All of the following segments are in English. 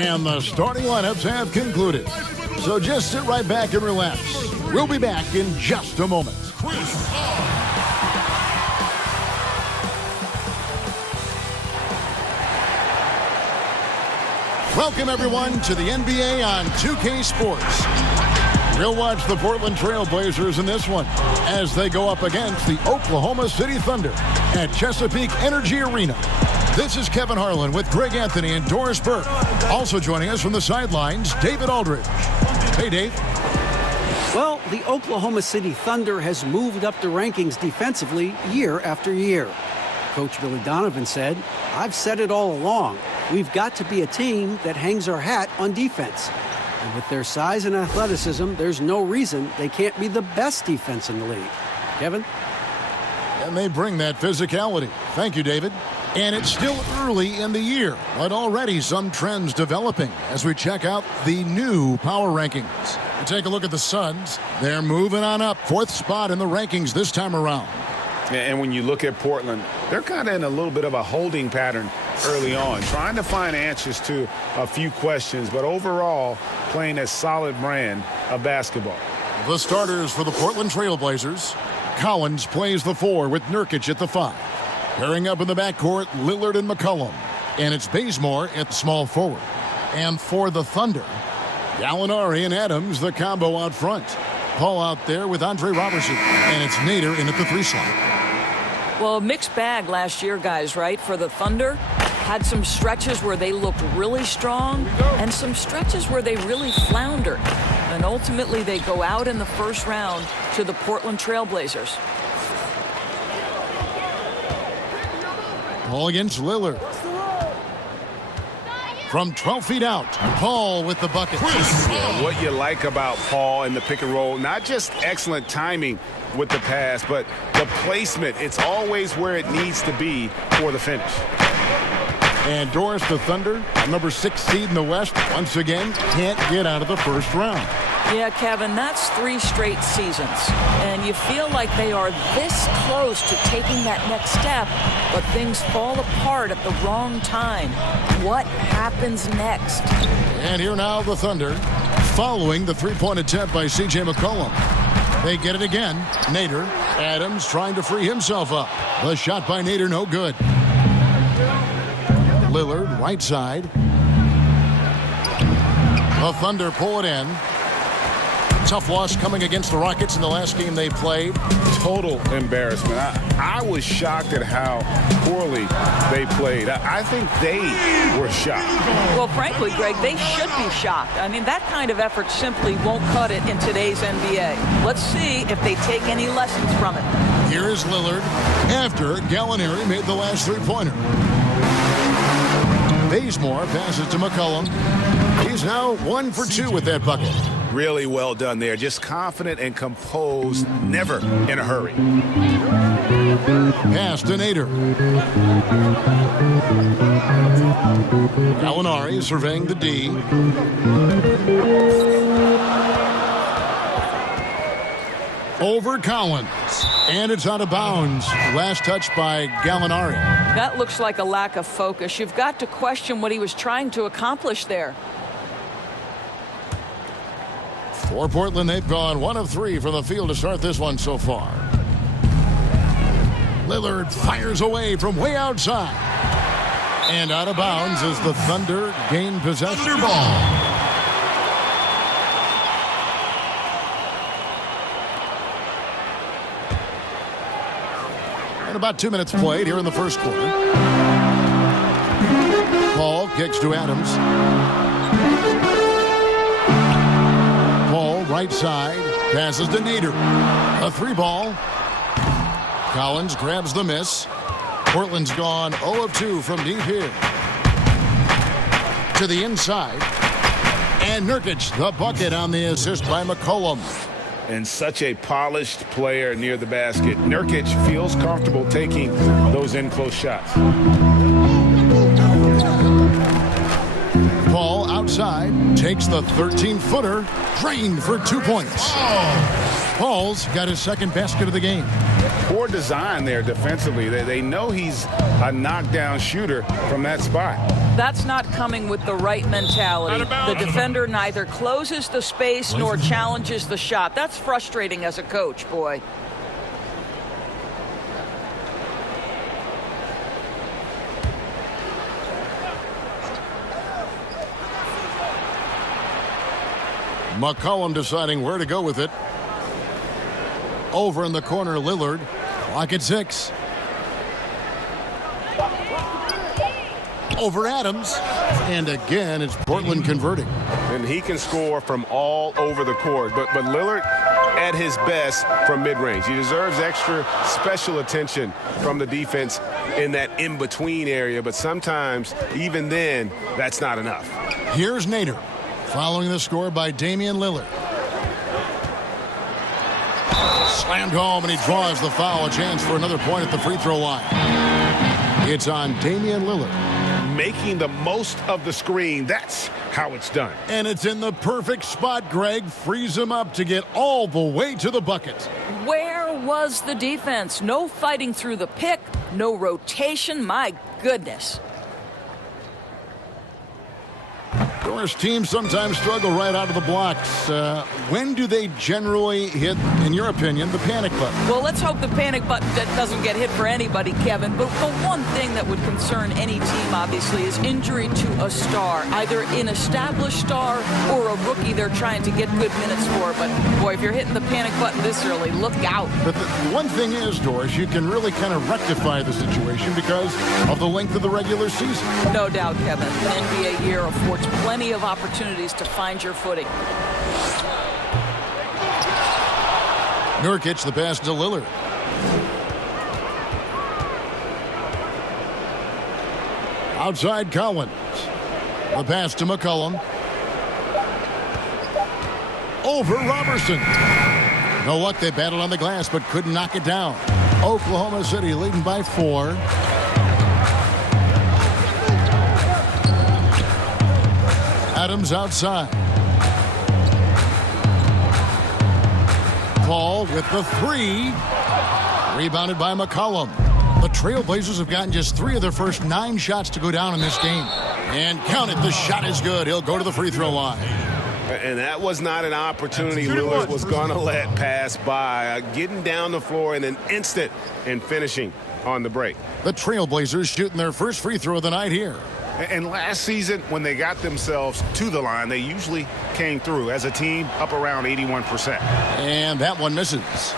And the starting lineups have concluded. So just sit right back and relax. We'll be back in just a moment. Welcome, everyone, to the NBA on 2K Sports. We'll watch the Portland Trail Blazers in this one as they go up against the Oklahoma City Thunder at Chesapeake Energy Arena. This is Kevin Harlan with Greg Anthony and Doris Burke. Also joining us from the sidelines, David Aldridge. Hey, Dave. Well, the Oklahoma City Thunder has moved up the rankings defensively year after year. Coach Billy Donovan said, "I've said it all along. We've got to be a team that hangs our hat on defense. And with their size and athleticism, there's no reason they can't be the best defense in the league." Kevin? And they bring that physicality. Thank you, David. And it's still early in the year, but already some trends developing as we check out the new power rankings. We take a look at the Suns. They're moving on up, 4th spot in the rankings this time around. And when you look at Portland, they're kind of in a little bit of a holding pattern early on, trying to find answers to a few questions, but overall playing a solid brand of basketball. The starters for the Portland Trail Blazers. Collins plays the 4 with Nurkic at the 5. Pairing up in the backcourt, Lillard and McCollum. And it's Bazemore at the small forward. And for the Thunder, Gallinari and Adams, the combo out front. Paul out there with Andre Robertson. And it's Nader in at the 3 slot. Well, a mixed bag last year, guys, right? For the Thunder, had some stretches where they looked really strong and some stretches where they really floundered. And ultimately, they go out in the first round to the Portland Trail Blazers. Paul against Lillard. From 12 feet out, Paul with the bucket. What you like about Paul in the pick and roll, not just excellent timing with the pass, but the placement. It's always where it needs to be for the finish. And Doris, the Thunder, number 6 seed in the West, once again can't get out of the first round. Yeah, Kevin, that's 3 straight seasons. And you feel like they are this close to taking that next step, but things fall apart at the wrong time. What happens next? And here now the Thunder, following the 3-point attempt by C.J. McCollum. They get it again. Nader. Adams trying to free himself up. The shot by Nader, no good. Lillard, right side. The Thunder pull it in. Tough loss coming against the Rockets in the last game they played. Total embarrassment. I was shocked at how poorly they played. I think they were shocked. Well, frankly, Greg, they should be shocked. I mean, that kind of effort simply won't cut it in today's NBA. Let's see if they take any lessons from it. Here is Lillard after Gallinari made the last 3-pointer. Bazemore passes to McCollum. He's now 1 for 2 with that bucket. Really well done there. Just confident and composed, never in a hurry. Pass to Nader. Gallinari surveying the D. Over Collins. And it's out of bounds. Last touch by Gallinari. That looks like a lack of focus. You've got to question what he was trying to accomplish there. For Portland, they've gone 1 of 3 from the field to start this one so far. Lillard fires away from way outside. And out of bounds as the Thunder gain possession. Thunder ball. And about 2 minutes played here in the first quarter. Paul kicks to Adams. Right side, passes to Nader. A 3-ball. Collins grabs the miss. Portland's gone 0 of 2 from deep here. To the inside. And Nurkic, the bucket on the assist by McCollum. And such a polished player near the basket. Nurkic feels comfortable taking those in-close shots. Paul outside, takes the 13-footer, drained for 2 points. Paul's got his second basket of the game. poor design there defensively. They know he's a knockdown shooter from that spot. That's not coming with the right mentality. The defender neither closes the space nor challenges the shot. That's frustrating as a coach, boy. McCollum deciding where to go with it. Over in the corner, Lillard. Clock at 6. Over Adams. And again, it's Portland converting. And he can score from all over the court. But Lillard at his best from mid-range. He deserves extra special attention from the defense in that in-between area. But sometimes, even then, that's not enough. Here's Nader. Following the score by Damian Lillard. Slammed home, and he draws the foul. A chance for another point at the free throw line. It's on Damian Lillard. Making the most of the screen. That's how it's done. And it's in the perfect spot, Greg. Frees him up to get all the way to the bucket. Where was the defense? No fighting through the pick, no rotation. My goodness. Doris, teams sometimes struggle right out of the blocks. When do they generally hit, in your opinion, the panic button? Well, let's hope the panic button doesn't get hit for anybody, Kevin. But the one thing that would concern any team, obviously, is injury to a star. Either an established star or a rookie they're trying to get good minutes for. But, boy, if you're hitting the panic button this early, look out. But the one thing is, Doris, you can really kind of rectify the situation because of the length of the regular season. No doubt, Kevin. An NBA year affords plenty of opportunities to find your footing. Nurkic, the pass to Lillard. Outside Collins. The pass to McCollum. Over Robertson. No luck, they battled on the glass but couldn't knock it down. Oklahoma City leading by 4. Adams outside. Paul with the 3. Rebounded by McCollum. The Trailblazers have gotten just 3 of their first 9 shots to go down in this game. And count it, the shot is good. He'll go to the free throw line. And that was not an opportunity Lillard was going to let pass by. Getting down the floor in an instant and finishing on the break. The Trailblazers shooting their first free throw of the night here. And last season, when they got themselves to the line, they usually came through as a team up around 81%. And that one misses.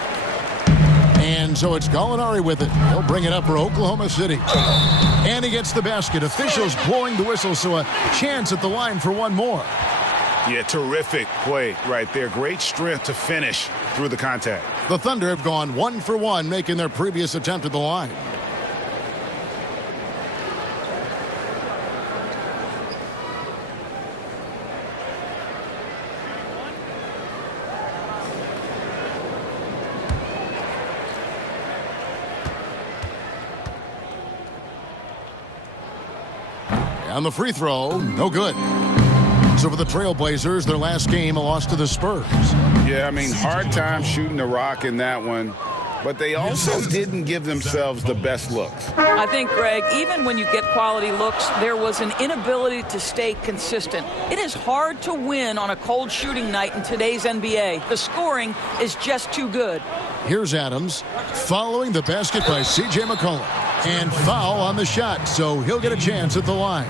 And so it's Gallinari with it. He'll bring it up for Oklahoma City. And he gets the basket. Officials blowing the whistle, so a chance at the line for one more. Yeah, terrific play right there. Great strength to finish through the contact. The Thunder have gone 1 for 1, making their previous attempt at the line. On the free throw, no good. So for the Trailblazers, their last game, a loss to the Spurs. Yeah, I mean, hard time shooting the rock in that one. But they also didn't give themselves the best looks. I think, Greg, even when you get quality looks, there was an inability to stay consistent. It is hard to win on a cold shooting night in today's NBA. The scoring is just too good. Here's Adams following the basket by C.J. McCollum. And foul on the shot, so he'll get a chance at the line.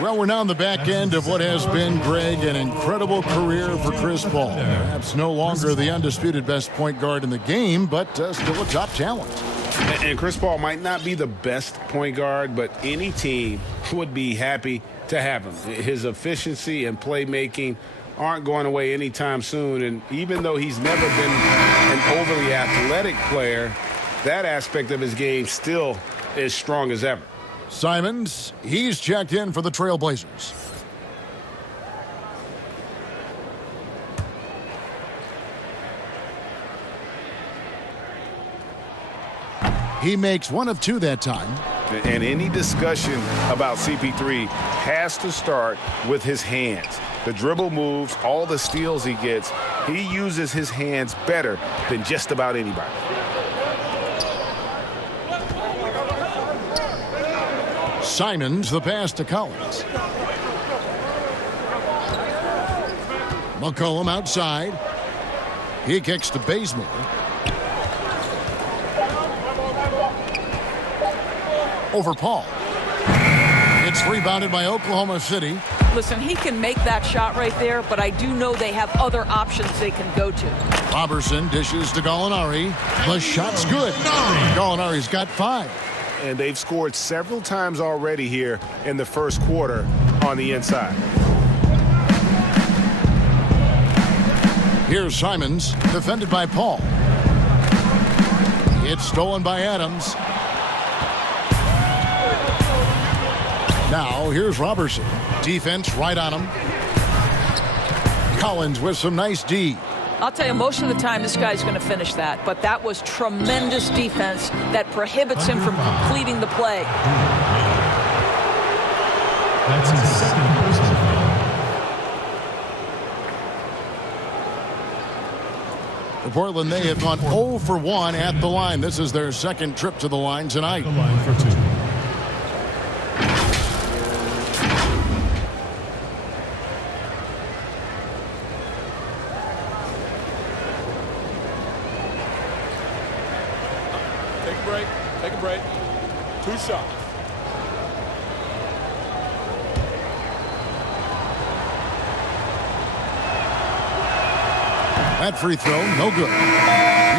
Well, we're now on the back end of what has been, Greg, an incredible career for Chris Paul. Perhaps no longer the undisputed best point guard in the game, but still a top talent. And Chris Paul might not be the best point guard, but any team would be happy to have him. His efficiency and playmaking aren't going away anytime soon. And even though he's never been an overly athletic player, that aspect of his game still is strong as ever. Simons, he's checked in for the Trailblazers. He makes 1 of 2 that time. And any discussion about CP3 has to start with his hands. The dribble moves, all the steals he gets, he uses his hands better than just about anybody. Simons, the pass to Collins. McCollum outside. He kicks to Bazemore. Over Paul. It's rebounded by Oklahoma City. Listen, he can make that shot right there, but I do know they have other options they can go to. Robertson dishes to Gallinari. The shot's good. Gallinari's got 5. And they've scored several times already here in the first quarter on the inside. Here's Simons, defended by Paul. It's stolen by Adams. Now, here's Robertson. Defense right on him. Collins with some nice D. I'll tell you, most of the time this guy's going to finish that, but that was tremendous defense that prohibits him from completing the play. That's his second personal foul. For Portland, they have gone 0 for 1 at the line. This is their second trip to the line tonight. The line for 2. Take a break. 2 shots. That free throw, no good.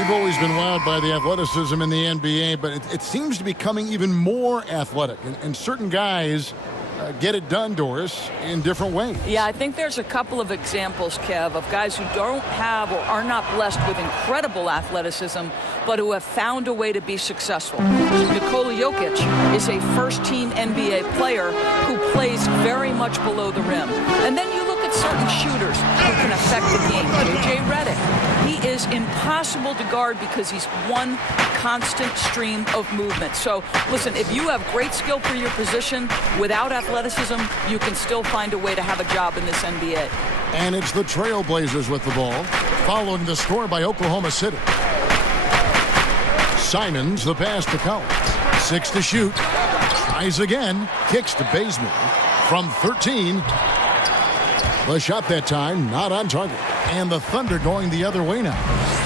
We've always been wowed by the athleticism in the NBA, but it seems to be becoming even more athletic. And certain guys get it done, Doris, in different ways. Yeah, I think there's a couple of examples, Kev, of guys who don't have or are not blessed with incredible athleticism, but who have found a way to be successful. Nikola Jokic is a first-team NBA player who plays very much below the rim. And then you look at certain shooters who can affect the game. J. Redick, he is impossible to guard because he's one constant stream of movement. So, listen, if you have great skill for your position without athleticism, you can still find a way to have a job in this NBA. And it's the Trailblazers with the ball, following the score by Oklahoma City. Simons, the pass to Collins. 6 to shoot. Tries again. Kicks to Bazemore. From 13. The shot that time, not on target. And the Thunder going the other way now.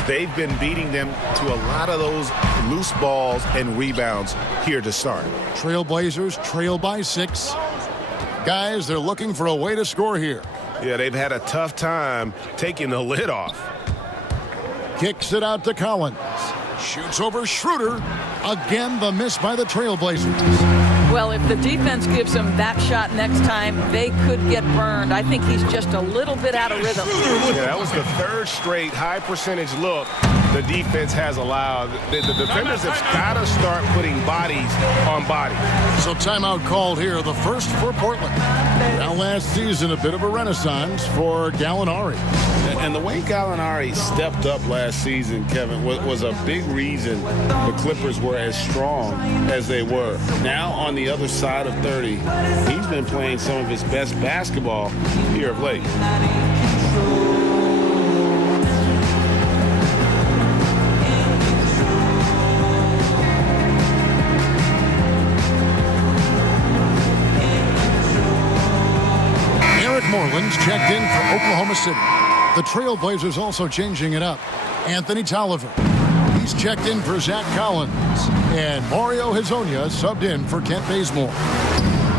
They've been beating them to a lot of those loose balls and rebounds here to start. Trailblazers trail by 6. Guys, they're looking for a way to score here. Yeah, they've had a tough time taking the lid off. Kicks it out to Collins. Shoots over Schroeder. Again, the miss by the Trailblazers. Well, if the defense gives him that shot next time, they could get burned. I think he's just a little bit out of rhythm. Yeah, that was the 3rd straight high percentage look the defense has allowed. The defenders have got to start putting bodies on bodies. So timeout called here, the first for Portland. Now last season, a bit of a renaissance for Gallinari. And the way Gallinari stepped up last season, Kevin, was a big reason the Clippers were as strong as they were. Now on the other side of 30, he's been playing some of his best basketball here of late. Moreland's checked in for Oklahoma City. The Trailblazers also changing it up. Anthony Tolliver. He's checked in for Zach Collins. And Mario Hezonja subbed in for Kent Bazemore.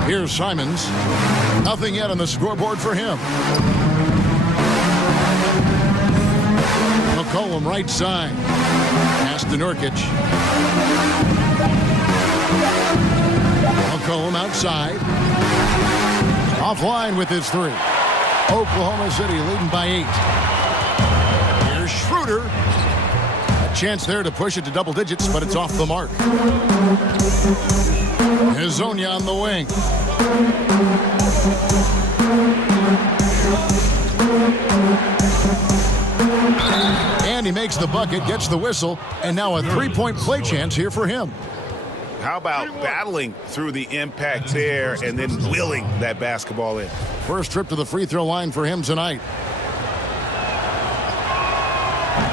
Here's Simons. Nothing yet on the scoreboard for him. McCollum right side. Pass to Nurkic. McCollum outside. Offline with his 3. Oklahoma City leading by 8. Here's Schroeder. A chance there to push it to double digits, but it's off the mark. Hezonja on the wing. And he makes the bucket, gets the whistle, and now a 3-point play chance here for him. How about battling through the impact there and then willing that basketball in? First trip to the free throw line for him tonight.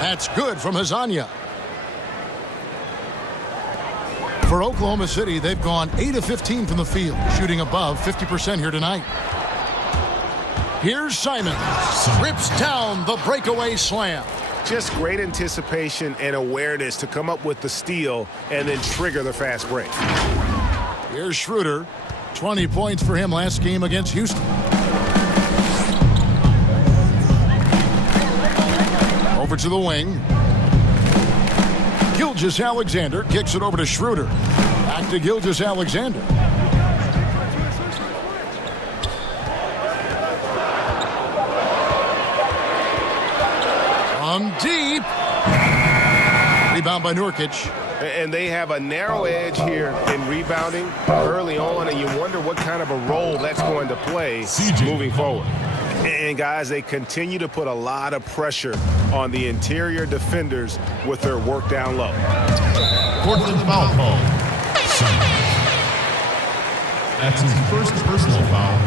That's good from Hezonja. For Oklahoma City, they've gone 8 of 15 from the field, shooting above 50% here tonight. Here's Simon. Rips down the breakaway slam. Just great anticipation and awareness to come up with the steal and then trigger the fast break. Here's Schroeder. 20 points for him last game against Houston. Over to the wing. Gilgeous-Alexander kicks it over to Schroeder. Back to Gilgeous-Alexander. From deep. Rebound by Nurkic. And they have a narrow edge here in rebounding early on, and you wonder what kind of a role that's going to play moving forward. And guys, they continue to put a lot of pressure on the interior defenders with their work down low. Portland foul call. Simon. That's his first personal foul.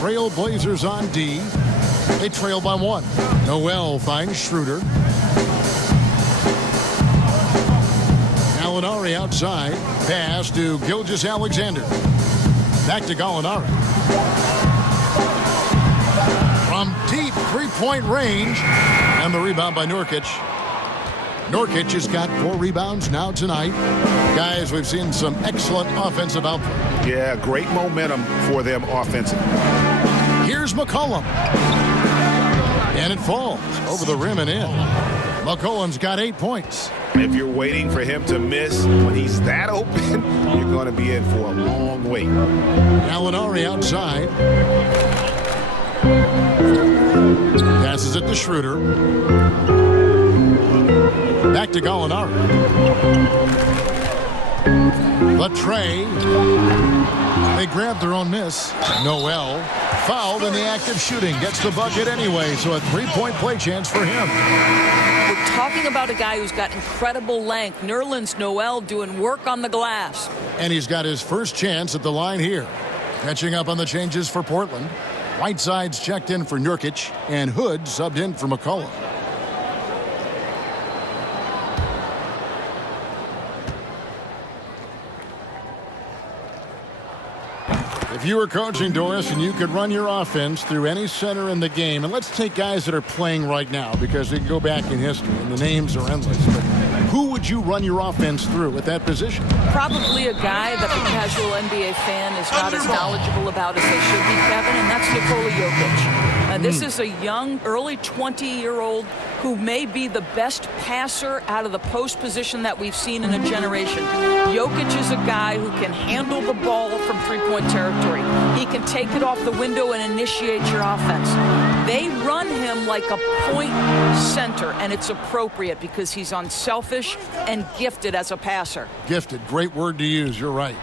Trail Blazers on D. They trail by 1. Noel finds Schroeder. Gallinari outside. Pass to Gilgeous-Alexander. Back to Gallinari. From deep three-point range. And the rebound by Nurkic. Nurkic has got 4 rebounds now tonight. Guys, we've seen some excellent offensive output. Yeah, great momentum for them offensively. Here's McCollum. And it falls over the rim and in. McCollum's got 8 points. If you're waiting for him to miss when he's that open, you're going to be in for a long wait. Gallinari outside. Passes it to Schroeder. Back to Gallinari. The tray. They grab their own miss. Noel fouled in the act of shooting. Gets the bucket anyway, so a 3-point play chance for him. We're talking about a guy who's got incredible length. Nerlens Noel doing work on the glass. And he's got his first chance at the line here. Catching up on the changes for Portland. Whiteside's checked in for Nurkic, and Hood subbed in for McCollum. If you were coaching, Doris, and you could run your offense through any center in the game, and let's take guys that are playing right now because we can go back in history and the names are endless, but who would you run your offense through at that position? Probably a guy that the casual NBA fan is not as knowledgeable about as they should be, Kevin, and that's Nikola Jokic. This is a young, early 20-year-old who may be the best passer out of the post position that we've seen in a generation. Jokic is a guy who can handle the ball from three-point territory. He can take it off the window and initiate your offense. They run him like a point center, and it's appropriate because he's unselfish and gifted as a passer. Gifted, great word to use, you're right.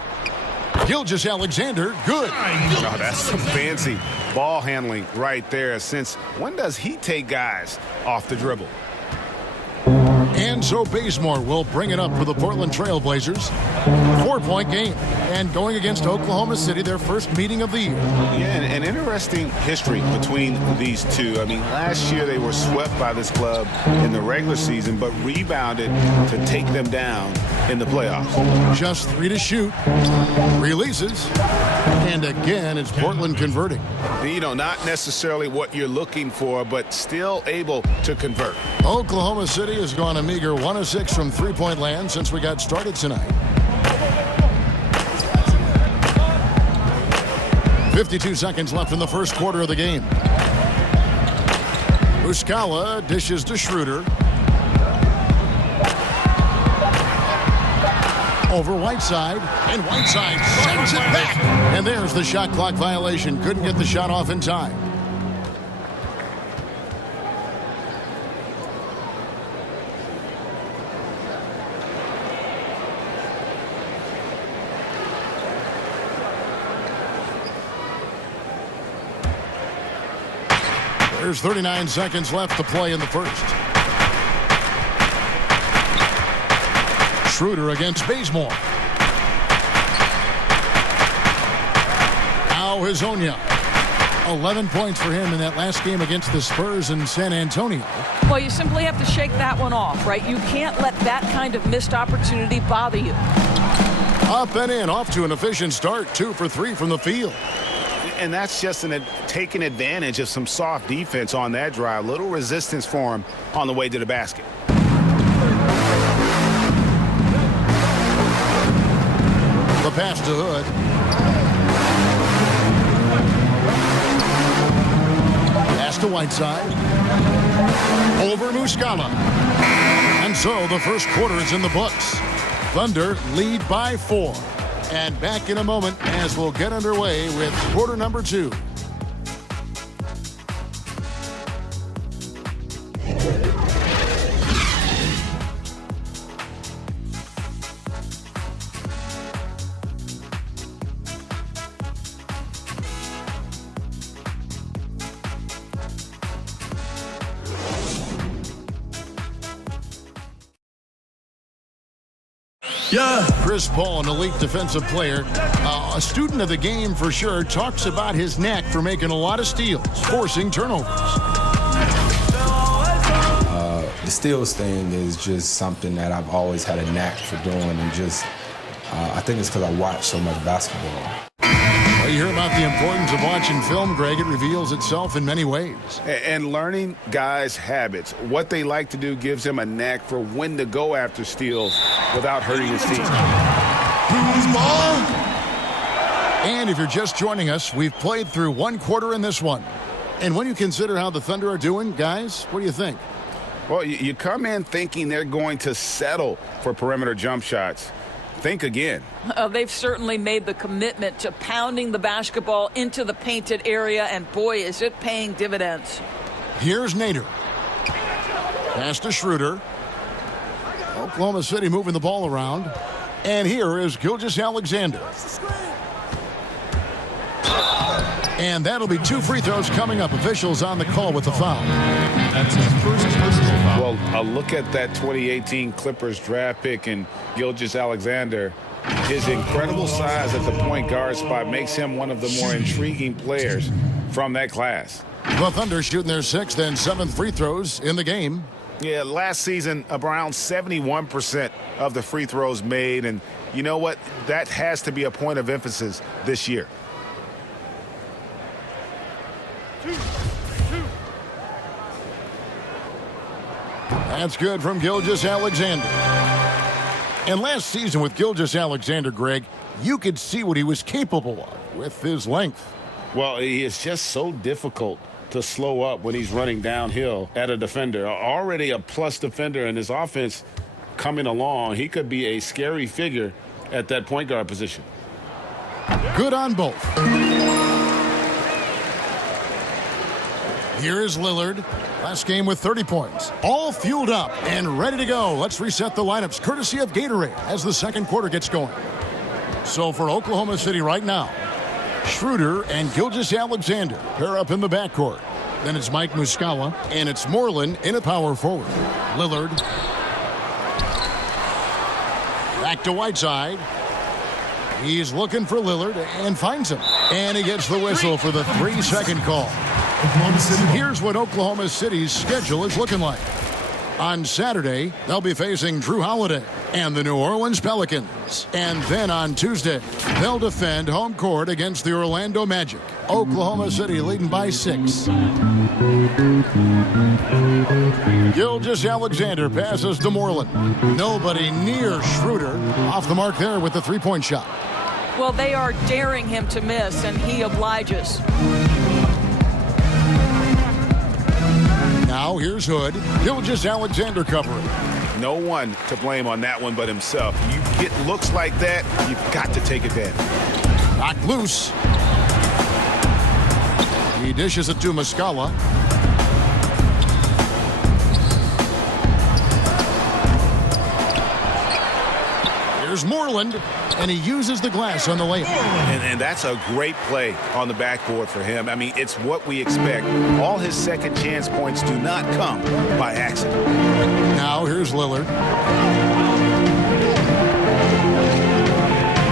Gilgeous-Alexander, good. Oh, that's some fancy ball handling right there. Since when does he take guys off the dribble? And so Bazemore will bring it up for the Portland Trail Blazers. 4-point game. And going against Oklahoma City, their first meeting of the year. Yeah, an interesting history between these two. I mean, last year they were swept by this club in the regular season, but rebounded to take them down in the playoffs. Just 3 to shoot. Releases. And again, it's Portland converting. You know, not necessarily what you're looking for, but still able to convert. Oklahoma City has gone a meager 1 of 6 from three-point land since we got started tonight. 52 seconds left in the first quarter of the game. Muscala dishes to Schroeder. Over Whiteside, and Whiteside sends it back. And there's the shot clock violation. Couldn't get the shot off in time. There's 39 seconds left to play in the first. Schroeder against Bazemore. Now Hezonja. 11 points for him in that last game against the Spurs in San Antonio. Well, you simply have to shake that one off, right? You can't let that kind of missed opportunity bother you. Up and in, off to an efficient start. 2 for 3 from the field. And that's just taking advantage of some soft defense on that drive. Little resistance for him on the way to the basket. The pass to Hood. Pass to Whiteside. Over Muscala. And so the first quarter is in the books. Thunder lead by 4. And back in a moment as we'll get underway with quarter number 2. Yeah. Chris Paul, an elite defensive player, a student of the game for sure, talks about his knack for making a lot of steals, forcing turnovers. The steals thing is just something that I've always had a knack for doing, and just I think it's because I watch so much basketball. Well, you hear about the importance of watching film, Greg. It reveals itself in many ways. And learning guys' habits, what they like to do, gives them a knack for when to go after steals without hurting his team. And if you're just joining us, we've played through one quarter in this one. And when you consider how the Thunder are doing, guys, what do you think? Well, you come in thinking they're going to settle for perimeter jump shots. Think again. They've certainly made the commitment to pounding the basketball into the painted area, and boy, is it paying dividends. Here's Nader. Pass to Schroeder. Oklahoma City moving the ball around. And here is Gilgeous-Alexander. And that'll be 2 free throws coming up. Officials on the call with the foul. That's his first personal foul. Well, a look at that 2018 Clippers draft pick and Gilgeous-Alexander. His incredible size at the point guard spot makes him one of the more intriguing players from that class. The Thunder shooting their 6th and 7th free throws in the game. Yeah, last season, around 71% of the free throws made. And you know what? That has to be a point of emphasis this year. That's good from Gilgeous-Alexander. And last season with Gilgeous-Alexander, Greg, you could see what he was capable of with his length. Well, he is just so difficult to slow up when he's running downhill at a defender. Already a plus defender, and his offense coming along, he could be a scary figure at that point guard position. Good on both. Here is Lillard. Last game with 30 points. All fueled up and ready to go. Let's reset the lineups courtesy of Gatorade as the second quarter gets going. So for Oklahoma City right now, Schroeder and Gilgeous-Alexander pair up in the backcourt. Then it's Mike Muscala, and it's Moreland in a power forward. Lillard. Back to Whiteside. He's looking for Lillard and finds him. And he gets the whistle for the 3-second call. Here's what Oklahoma City's schedule is looking like. On Saturday, they'll be facing Drew Holiday and the New Orleans Pelicans. And then on Tuesday, they'll defend home court against the Orlando Magic. Oklahoma City leading by 6. Gilgeous-Alexander passes to Moreland. Nobody near Schroeder. Off the mark there with the 3-point shot. Well, they are daring him to miss, and he obliges. Now here's Hood. Gilgeous-Alexander covering. No one to blame on that one but himself. You get looks like that, you've got to take advantage. Knocked loose. He dishes it to Muscala. Here's Moreland, and he uses the glass on the layup. And that's a great play on the backboard for him. I mean, it's what we expect. All his second chance points do not come by accident. Now here's Lillard.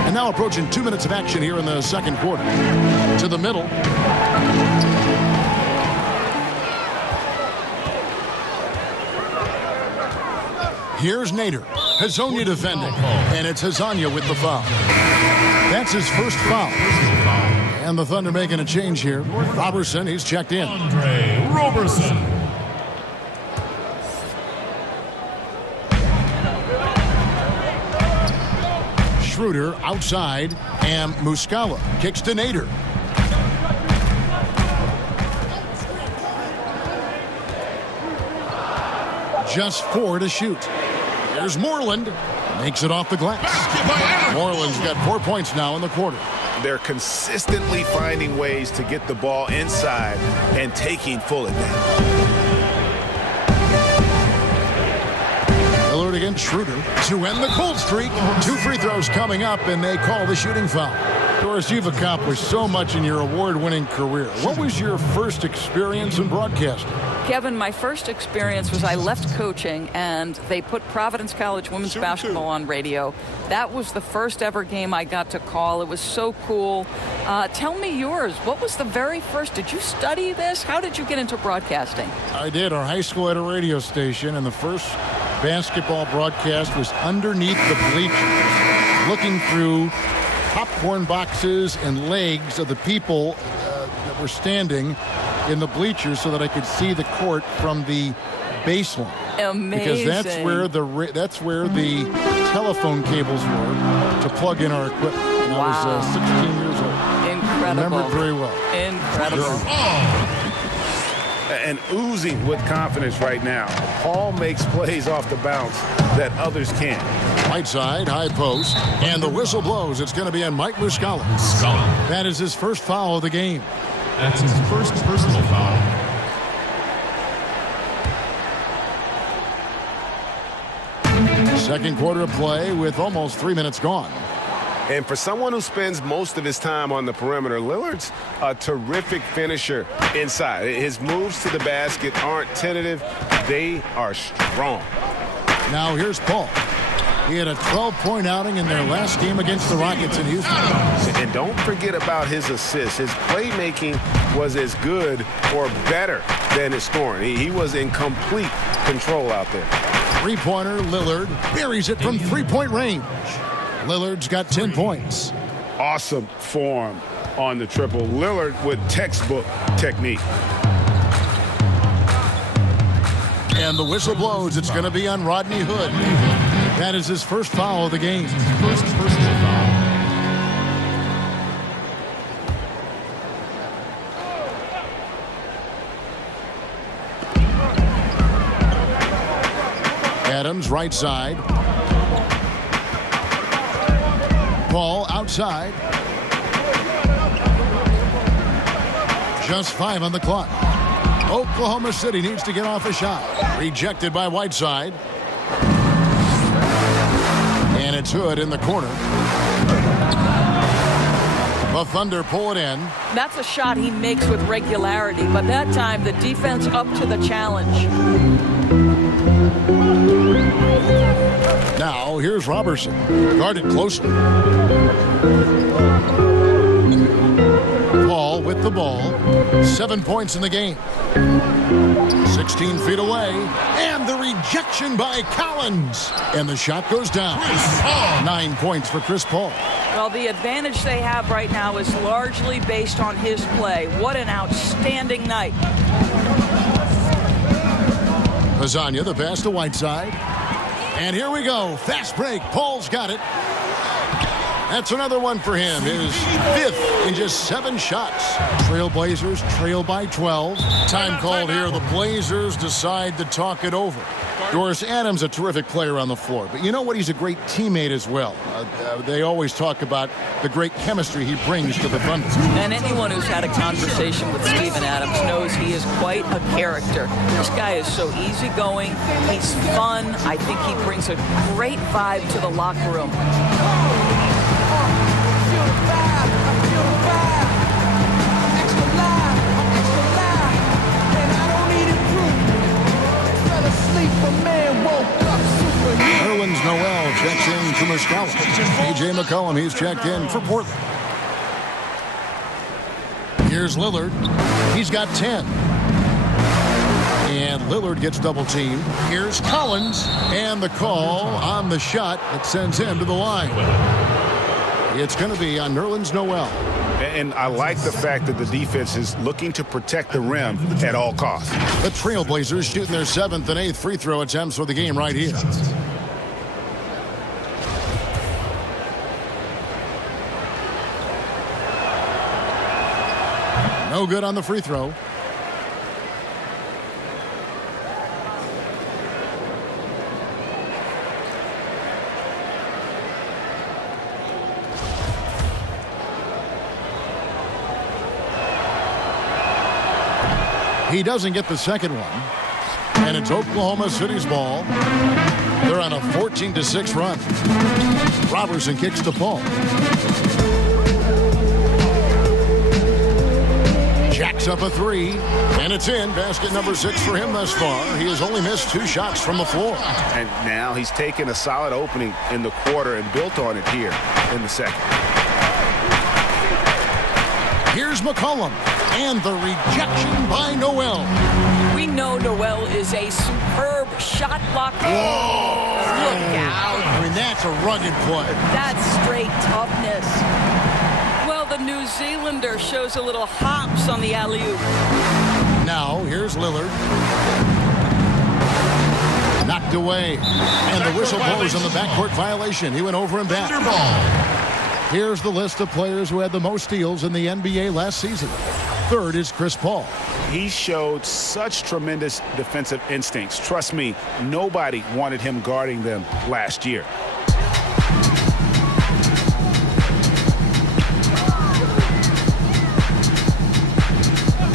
And now approaching 2 minutes of action here in the second quarter. To the middle. Here's Nader. Hazonia defending. And it's Hazonia with the foul. That's his first foul. And the Thunder making a change here. Robertson, he's checked in. Andre Robertson. Schroeder outside, and Muscala kicks to Nader. Just 4 to shoot. Here's Moreland. Makes it off the glass. Moreland's got 4 points now in the quarter. They're consistently finding ways to get the ball inside and taking full advantage. Lillard against Schroeder to end the cold streak. 2 free throws coming up, and they call the shooting foul. Doris, you've accomplished so much in your award-winning career. What was your first experience in broadcasting? Kevin, my first experience was I left coaching, and they put Providence College women's basketball on radio. That was the first ever game I got to call. It was so cool. Tell me yours. What was the very first? Did you study this? How did you get into broadcasting? I did. Our high school had a radio station, and the first basketball broadcast was underneath the bleachers, looking through popcorn boxes and legs of the people that were standing in the bleachers so that I could see the court from the baseline. Amazing. Because that's where the telephone cables were to plug in our equipment. And I was 16 years old. Incredible. Remember it very well. Incredible. And oozing with confidence right now. Paul makes plays off the bounce that others can't. Right side, high post, and the whistle blows. It's going to be on Mike Muscala. That is his first foul of the game. That's his first personal foul. Second quarter of play with almost 3 minutes gone. And for someone who spends most of his time on the perimeter, Lillard's a terrific finisher inside. His moves to the basket aren't tentative. They are strong. Now here's Paul. He had a 12-point outing in their last game against the Rockets in Houston. And don't forget about his assists. His playmaking was as good or better than his scoring. He was in complete control out there. Three-pointer, Lillard buries it from three-point range. Lillard's got 10 points. Awesome form on the triple. Lillard with textbook technique. And the whistle blows. It's going to be on Rodney Hood. That is his first foul of the game. First personal foul. Adams, right side. Paul outside. Just 5 on the clock. Oklahoma City needs to get off a shot. Rejected by Whiteside. And it's Hood in the corner. The Thunder pull it in. That's a shot he makes with regularity, but that time the defense up to the challenge. Now here's Robertson. Guarded closely. Paul with the ball. 7 points in the game. 16 feet away. And the rejection by Collins. And the shot goes down. 9 points for Chris Paul. Well, the advantage they have right now is largely based on his play. What an outstanding night. Hazonia, the pass to Whiteside. And here we go. Fast break. Paul's got it. That's another one for him. His 5th in just 7 shots. Trailblazers trail by 12. Time called here. The Blazers decide to talk it over. Doris, Adams, a terrific player on the floor. But you know what? He's a great teammate as well. They always talk about the great chemistry he brings to the Thunder. And anyone who's had a conversation with Steven Adams knows he is quite a character. This guy is so easygoing. He's fun. I think he brings a great vibe to the locker room. Nerlens Noel checks in for Muscala. A.J. McCollum, he's checked in for Portland. Here's Lillard. He's got 10. And Lillard gets double teamed. Here's Collins, and the call on the shot that sends him to the line. It's going to be on Nerlens Noel. And I like the fact that the defense is looking to protect the rim at all costs. The Trailblazers shooting their 7th and 8th free throw attempts for the game right here. No good on the free throw. He doesn't get the second one. And it's Oklahoma City's ball. They're on a 14-6 run. Robertson kicks to Paul. Jacks up a three, and it's in. Basket number 6 for him thus far. He has only missed 2 shots from the floor. And now he's taken a solid opening in the quarter and built on it here in the second. Here's McCollum, and the rejection by Noel. We know Noel is a superb shot blocker. Whoa! Look out. I mean, that's a rugged play. That's straight toughness. Well, the New Zealander shows a little hops on the alley-oop. Now, here's Lillard. Knocked away. And the whistle blows on the backcourt violation. He went over and back. Here's the list of players who had the most steals in the NBA last season. 3rd is Chris Paul. He showed such tremendous defensive instincts. Trust me, nobody wanted him guarding them last year.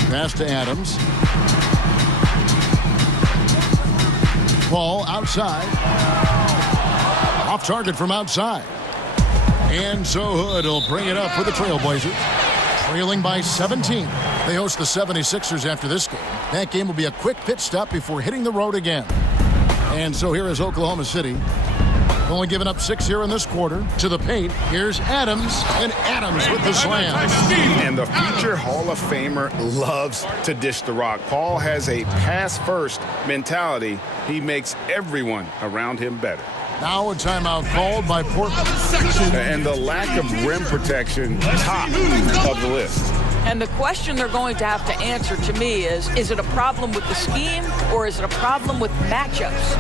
Pass to Adams. Paul outside. Off target from outside. And so Hood will bring it up for the Trailblazers. Trailing by 17. They host the 76ers after this game. That game will be a quick pit stop before hitting the road again. And so here is Oklahoma City. Only giving up 6 here in this quarter. To the paint, here's Adams, and Adams with the slam. And the future Hall of Famer loves to dish the rock. Paul has a pass-first mentality. He makes everyone around him better. Now a timeout called by Portland. And the lack of rim protection, top of the list. And the question they're going to have to answer to me is it a problem with the scheme or is it a problem with matchups?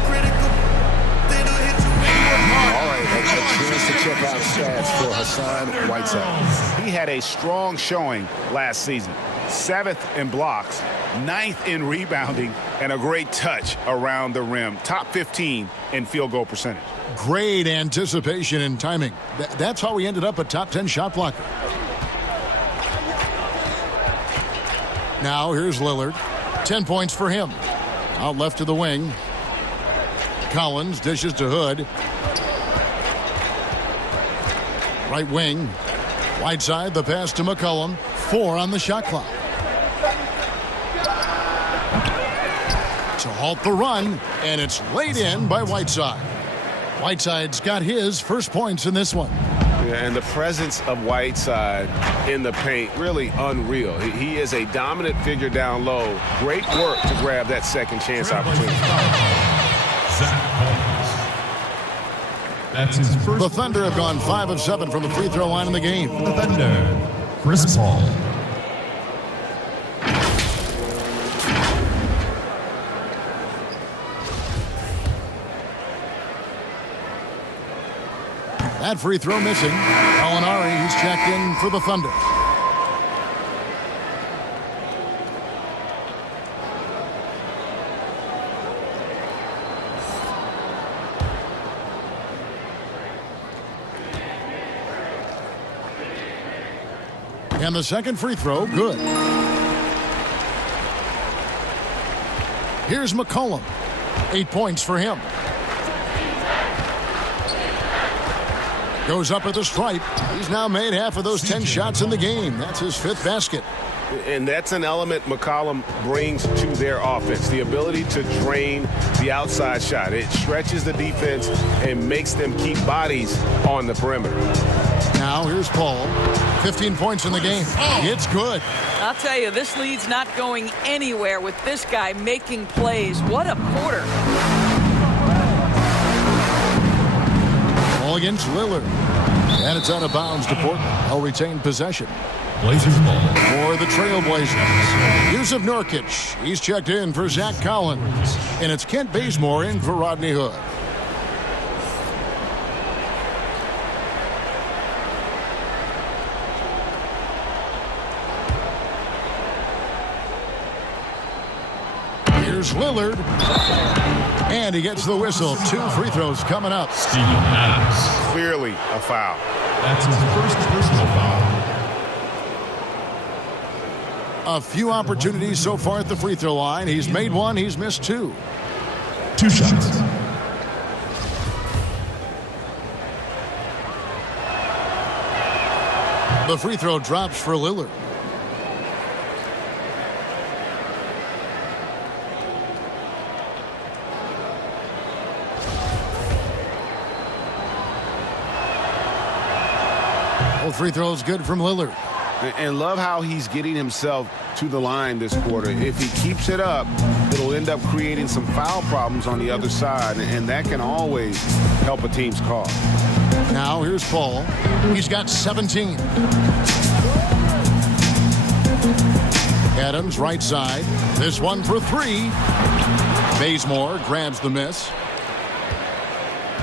All right, a chance to check out stats for Hassan Whiteside. He had a strong showing last season. 7th in blocks, 9th in rebounding, and a great touch around the rim. Top 15 in field goal percentage. Great anticipation and timing. That's how he ended up a top 10 shot blocker. Now here's Lillard. 10 points for him. Out left to the wing. Collins dishes to Hood. Right wing. Whiteside, the pass to McCollum. 4 on the shot clock. To halt the run, and it's laid in by Whiteside. Whiteside's got his first points in this one. Yeah, and the presence of Whiteside in the paint, really unreal. He is a dominant figure down low. Great work to grab that second chance opportunity. That's his first. The Thunder have gone 5 of 7 from the free throw line in the game. The Thunder, Chris Paul. That free throw missing. Molinari, he's checked in for the Thunder. And the second free throw, good. Here's McCollum. 8 points for him. Goes up at the stripe. He's now made half of those 10 shots in the game. That's his 5th basket. And that's an element McCollum brings to their offense, the ability to drain the outside shot. It stretches the defense and makes them keep bodies on the perimeter. Now here's Paul. 15 points in the game. It's good. I'll tell you, this lead's not going anywhere with this guy making plays. What a quarter. Ball against Lillard. And it's out of bounds to Portland. They'll retain possession. Blazers ball. For the Trailblazers, Yusuf Nurkic. He's checked in for Zach Collins. And it's Kent Bazemore in for Rodney Hood. Here's Lillard. And he gets the whistle. 2 free throws coming up. Steven Adams. Clearly a foul. That's his first personal foul. A few opportunities so far at the free throw line. He's made 1, he's missed 2. 2 shots. The free throw drops for Lillard. Both free throws good from Lillard. And love how he's getting himself to the line this quarter. If he keeps it up, it'll end up creating some foul problems on the other side, and that can always help a team's cause. Now here's Paul. He's got 17. Adams right side. This one for 3. Bazemore grabs the miss.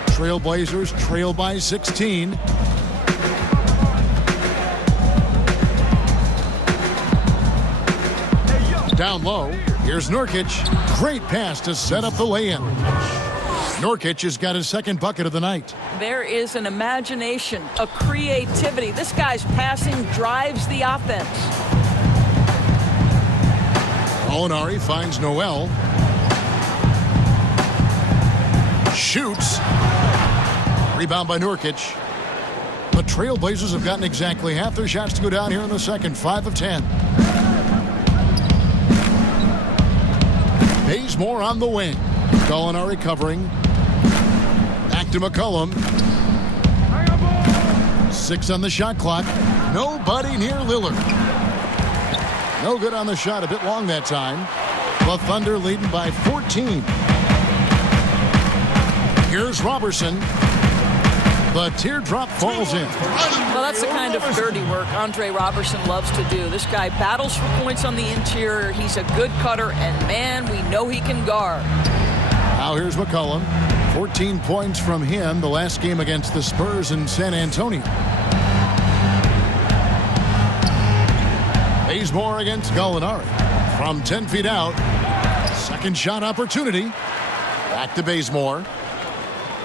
Trailblazers trail by 16. Down low, here's Nurkic. Great pass to set up the lay-in. Nurkic has got his second bucket of the night. There is an imagination, a creativity. This guy's passing drives the offense. Molinari finds Noel. Shoots. Rebound by Nurkic. The Trailblazers have gotten exactly half their shots to go down here in the second. 5 of 10. Bazemore on the wing. Gallinari covering. Back to McCollum. 6 on the shot clock. Nobody near Lillard. No good on the shot. A bit long that time. The Thunder leading by 14. Here's Robertson. The teardrop falls in. Well, that's the kind of dirty work Andre Robertson loves to do. This guy battles for points on the interior. He's a good cutter, and man, we know he can guard. Now here's McCollum. 14 points from him the last game against the Spurs in San Antonio. Bazemore against Gallinari. From 10 feet out. Second shot opportunity. Back to Bazemore.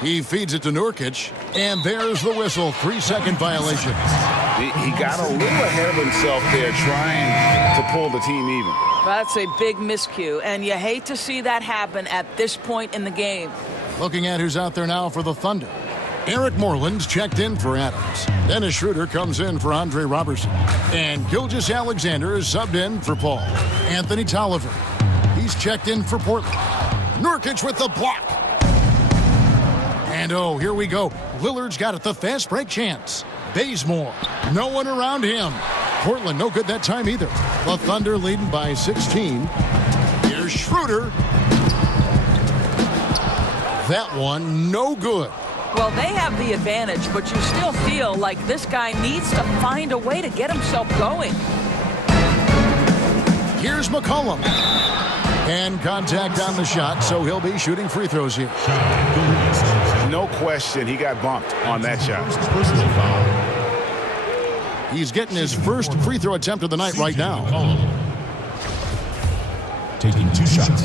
He feeds it to Nurkic, and there's the whistle. 3-second violation. He got a little ahead of himself there trying to pull the team even. That's a big miscue, and you hate to see that happen at this point in the game. Looking at who's out there now for the Thunder. Eric Moreland's checked in for Adams. Dennis Schroeder comes in for Andre Robertson. And Gilgeous-Alexander is subbed in for Paul. Anthony Tolliver. He's checked in for Portland. Nurkic with the block. And oh, here we go. Lillard's got it, the fast break chance. Bazemore, no one around him. Portland, no good that time either. The Thunder leading by 16. Here's Schroeder. That one, no good. Well, they have the advantage, but you still feel like this guy needs to find a way to get himself going. Here's McCollum. And contact on the shot, so he'll be shooting free throws here. No question, he got bumped on that shot. Personal foul. He's getting his first free throw attempt of the night right now. Taking 2 shots.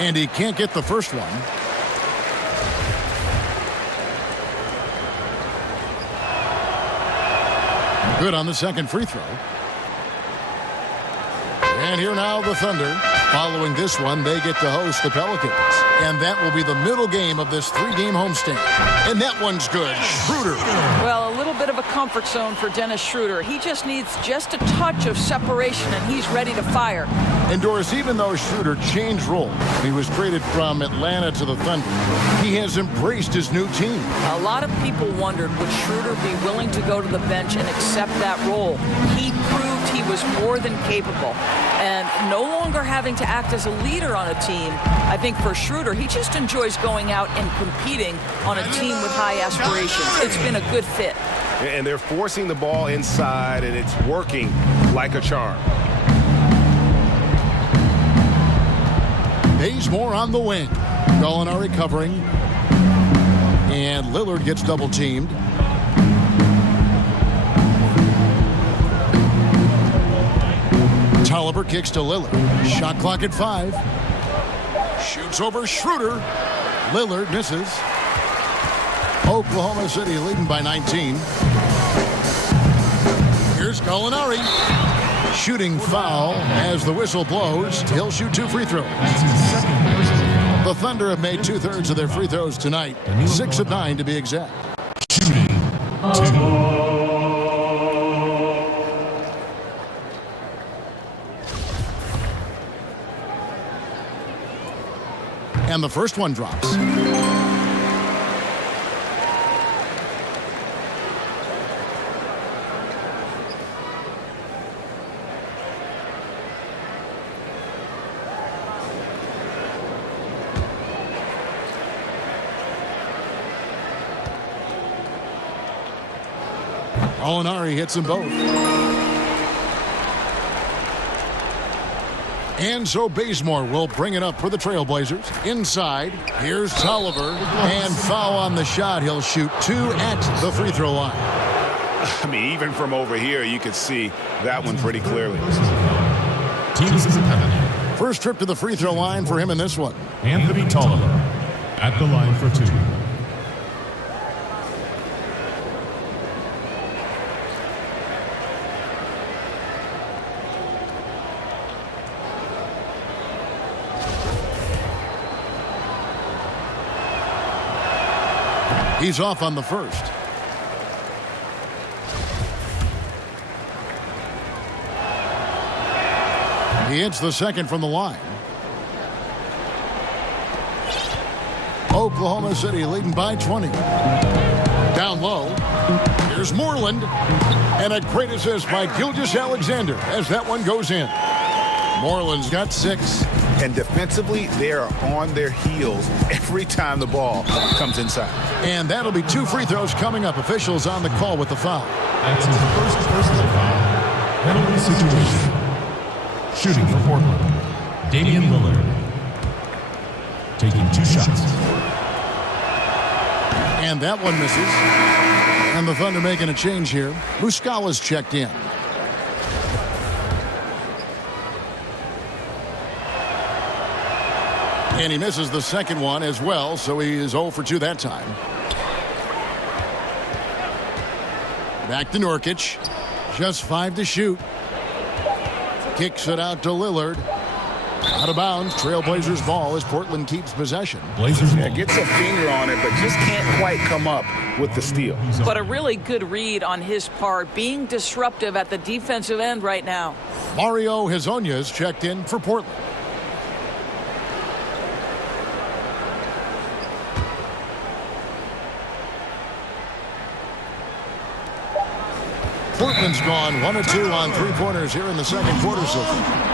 And he can't get the first one. Good on the second free throw. And here now the Thunder. Following this one, they get to host the Pelicans. And that will be the middle game of this 3-game homestand. And that one's good. Schroeder. Well, a little bit of a comfort zone for Dennis Schroeder. He just needs just a touch of separation, and he's ready to fire. And Doris, even though Schroeder changed roles when he was traded from Atlanta to the Thunder, he has embraced his new team. A lot of people wondered, would Schroeder be willing to go to the bench and accept that role? He proved he was more than capable. And no longer having to act as a leader on a team, I think for Schroeder, he just enjoys going out and competing on a team with high aspirations. It's been a good fit. And they're forcing the ball inside, and it's working like a charm. Bazemore on the wing. Gallinari covering. And Lillard gets double-teamed. Tolliver kicks to Lillard. Shot clock at 5. Shoots over Schroeder. Lillard misses. Oklahoma City leading by 19. Here's Gallinari. Shooting foul as the whistle blows. He'll shoot 2 free throws. The Thunder have made 2/3 of their free throws tonight. 6 of 9 to be exact. Shooting 2. And the first one drops. Gallinari hits them both. And so Bazemore will bring it up for the Trailblazers. Inside, here's Tolliver. And foul on the shot. He'll shoot 2 at the free throw line. I mean, even from over here, you could see that one pretty clearly. Teams is a penalty. First trip to the free throw line for him in this one. Anthony Tolliver at the line for 2. He's off on the first. He hits the second from the line. Oklahoma City leading by 20. Down low. Here's Moreland. And a great assist by Gilgeous-Alexander as that one goes in. Moreland's got 6. And defensively, they are on their heels every time the ball comes inside. And that'll be 2 free throws coming up. Officials on the call with the foul. That's his first personal foul. Penalty situation. Shooting for Portland, Damian Lillard. Taking 2 shots. And that one misses. And the Thunder making a change here. Muscala's checked in. And he misses the second one as well, so he is 0 for 2 that time. Back to Nurkic. Just 5 to shoot. Kicks it out to Lillard. Out of bounds. Trailblazers ball as Portland keeps possession. Blazers ball. Gets a finger on it, but just can't quite come up with the steal. But a really good read on his part, being disruptive at the defensive end right now. Mario Hezonja's checked in for Portland. Portland's gone 1 of 2 on 3-pointers here in the second quarter so far.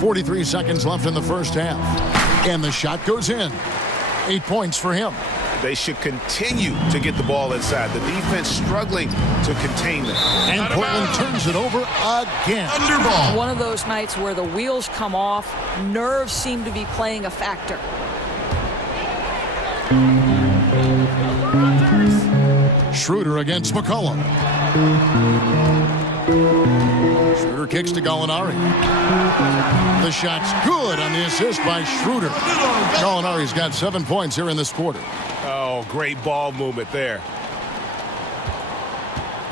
.43 seconds left in the first half. And the shot goes in. 8 points for him. They should continue to get the ball inside. The defense struggling to contain them. And Portland turns it over again. Underball. One of those nights where the wheels come off, nerves seem to be playing a factor. Schroeder against McCollum. Schroeder kicks to Gallinari. The shot's good on the assist by Schroeder. Gallinari's got 7 points here in this quarter. Oh, great ball movement there.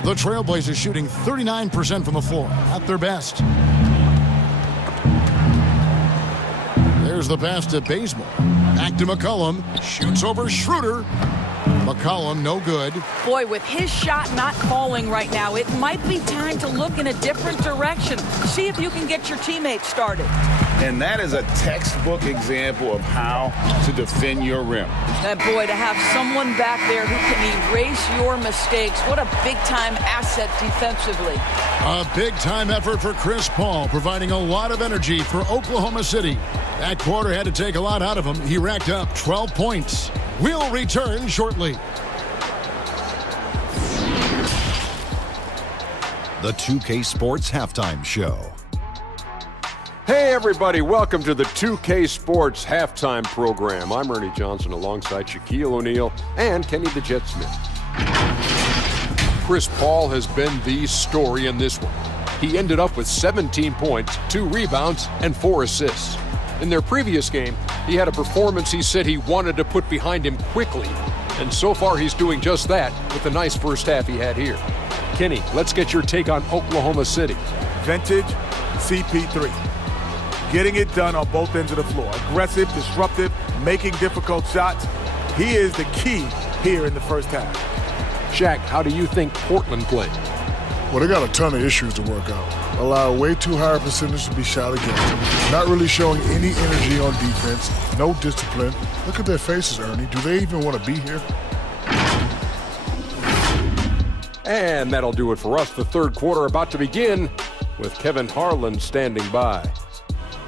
The Trailblazers shooting 39% from the floor, at their best. There's the pass to Bazemore. Back to McCollum. Shoots over Schroeder. McCollum, no good. Boy, with his shot not falling right now, it might be time to look in a different direction. See if you can get your teammates started. And that is a textbook example of how to defend your rim. That boy, to have someone back there who can erase your mistakes, what a big-time asset defensively. A big-time effort for Chris Paul, providing a lot of energy for Oklahoma City. That quarter had to take a lot out of him. He racked up 12 points. We'll return shortly. The 2K Sports Halftime Show. Hey everybody, welcome to the 2K Sports Halftime Program. I'm Ernie Johnson alongside Shaquille O'Neal and Kenny the Jet Smith. Chris Paul has been the story in this one. He ended up with 17 points, 2 rebounds, and 4 assists. In their previous game, he had a performance he said he wanted to put behind him quickly. And so far he's doing just that with the nice first half he had here. Kenny, let's get your take on Oklahoma City. Vintage CP3. Getting it done on both ends of the floor. Aggressive, disruptive, making difficult shots. He is the key here in the first half. Shaq, how do you think Portland played? Well, they got a ton of issues to work out. Allow way too high a percentage to be shot against them. Not really showing any energy on defense. No discipline. Look at their faces, Ernie. Do they even want to be here? And that'll do it for us. The third quarter about to begin with Kevin Harlan standing by.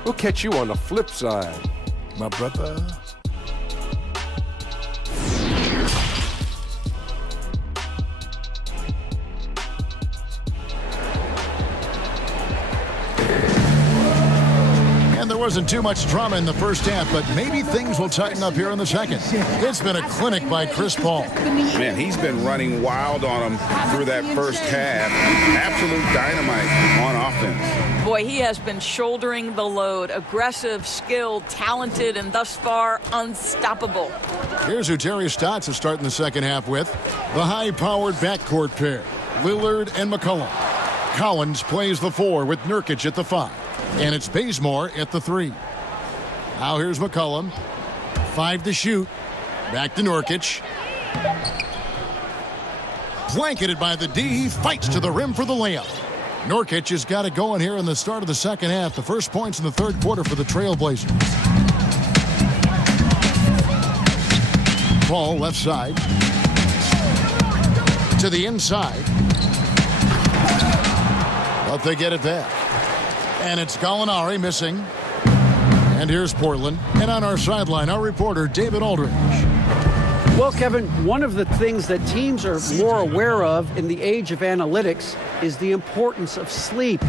We'll catch you on the flip side. My brother. And there wasn't too much drama in the first half, but maybe things will tighten up here in the second. It's been a clinic by Chris Paul. Man, he's been running wild on him through that first half. Absolute dynamite on offense. Boy, he has been shouldering the load. Aggressive, skilled, talented, and thus far unstoppable. Here's who Terry Stotts is starting the second half with. The high-powered backcourt pair, Lillard and McCollum. Collins plays the 4 with Nurkic at the 5. And it's Bazemore at the 3. Now here's McCollum. 5 to shoot. Back to Nurkic. Blanketed by the D. He fights to the rim for the layup. Nurkic has got it going here in the start of the second half. The first points in the third quarter for the Trailblazers. Paul left side. To the inside. But they get it back. And it's Gallinari missing. And here's Portland. And on our sideline, our reporter, David Aldridge. Well, Kevin, one of the things that teams are more aware of in the age of analytics is the importance of sleep.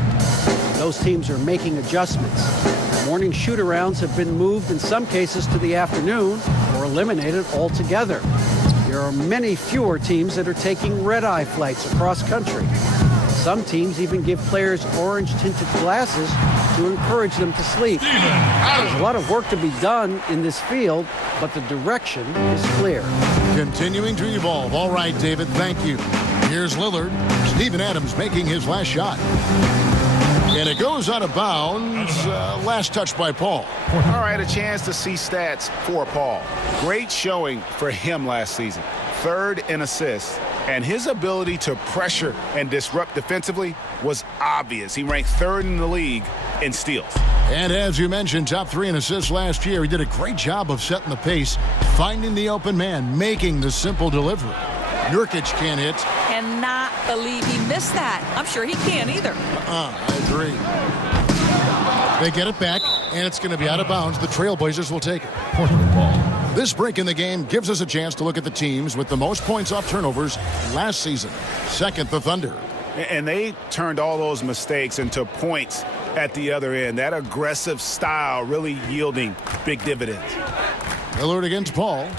Those teams are making adjustments. Morning shoot-arounds have been moved in some cases to the afternoon or eliminated altogether. There are many fewer teams that are taking red-eye flights across country. Some teams even give players orange-tinted glasses to encourage them to sleep. There's a lot of work to be done in this field, but the direction is clear. Continuing to evolve. All right, David, thank you. Here's Lillard. Steven Adams making his last shot. And it goes out of bounds. Last touch by Paul. All right, a chance to see stats for Paul. Great showing for him last season. 3rd in assists. And his ability to pressure and disrupt defensively was obvious. He ranked 3rd in the league in steals. And as you mentioned, top 3 in assists last year. He did a great job of setting the pace, finding the open man, making the simple delivery. Nurkic can't hit. Cannot believe he missed that. I'm sure he can't either. I agree. They get it back, and it's going to be out of bounds. The Trailblazers will take it. Portland ball. This break in the game gives us a chance to look at the teams with the most points off turnovers last season. Second, the Thunder. And they turned all those mistakes into points at the other end. That aggressive style really yielding big dividends. Lillard against Paul.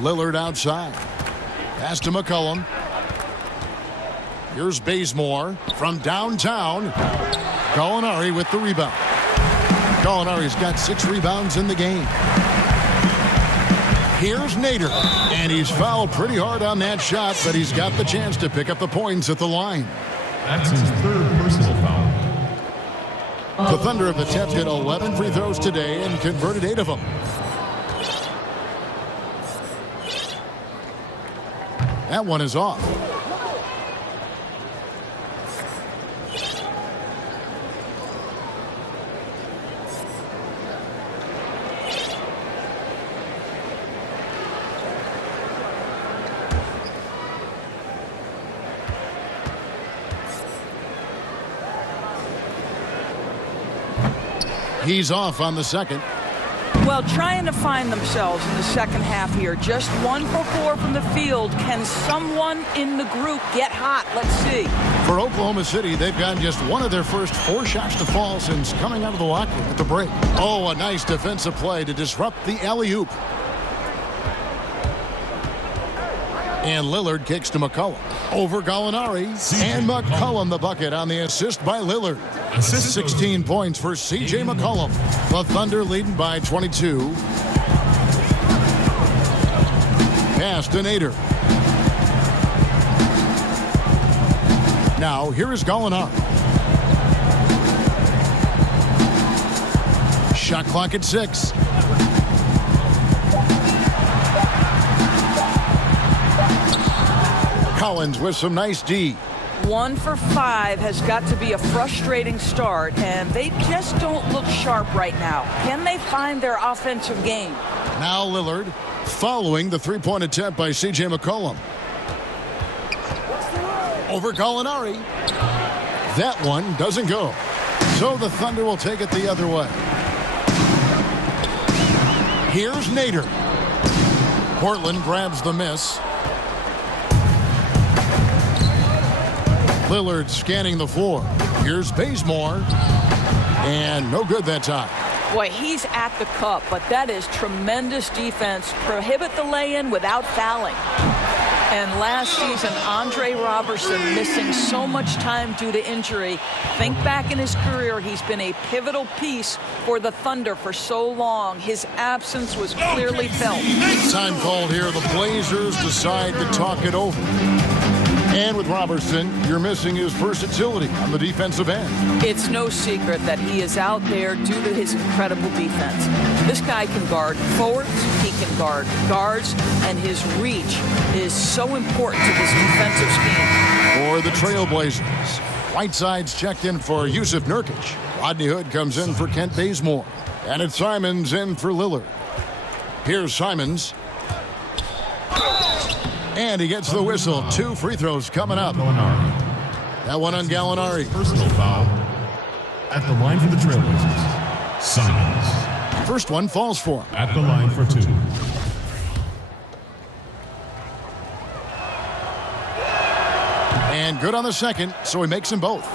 Lillard outside. Pass to McCollum. Here's Bazemore from downtown. Gallinari with the rebound. Gallinari's got 6 rebounds in the game. Here's Nader, and he's fouled pretty hard on that shot, but he's got the chance to pick up the points at the line. That's his 3rd personal foul. The Thunder have attempted 11 free throws today and converted 8 of them. That one is off. He's off on the second. Well, trying to find themselves in the second half here. Just 1 for 4 from the field. Can someone in the group get hot? Let's see. For Oklahoma City, they've gotten just 1 of their first 4 shots to fall since coming out of the locker room at the break. Oh, a nice defensive play to disrupt the alley-oop. And Lillard kicks to McCollum. Over Gallinari. And McCollum the bucket on the assist by Lillard. 16 points for C.J. McCollum. The Thunder leading by 22. Pass to Nader. Now, here is Gallinari. Shot clock at 6. Collins with some nice D. 1 for 5 has got to be a frustrating start, and they just don't look sharp right now. Can they find their offensive game? Now Lillard following the 3-point attempt by C.J. McCollum. Over Gallinari. That one doesn't go. So the Thunder will take it the other way. Here's Nader. Portland grabs the miss. Lillard scanning the floor. Here's Bazemore. And no good that time. Boy, he's at the cup, but that is tremendous defense. Prohibit the lay-in without fouling. And last season, Andre Robertson missing so much time due to injury. Think back in his career, he's been a pivotal piece for the Thunder for so long. His absence was clearly felt. Time called here. The Blazers decide to talk it over. And with Robertson, you're missing his versatility on the defensive end. It's no secret that he is out there due to his incredible defense. This guy can guard forwards, he can guard guards, and his reach is so important to this defensive scheme. For the Trailblazers, Whiteside's checked in for Yusuf Nurkic. Rodney Hood comes in for Kent Bazemore. And it's Simons in for Lillard. Here's Simons. And he gets the whistle. 2 free throws coming up. That one on Gallinari. Personal foul at the line for the Trailblazers. Simons. First one falls for him. At the line for 2. And good on the second, so he makes them both.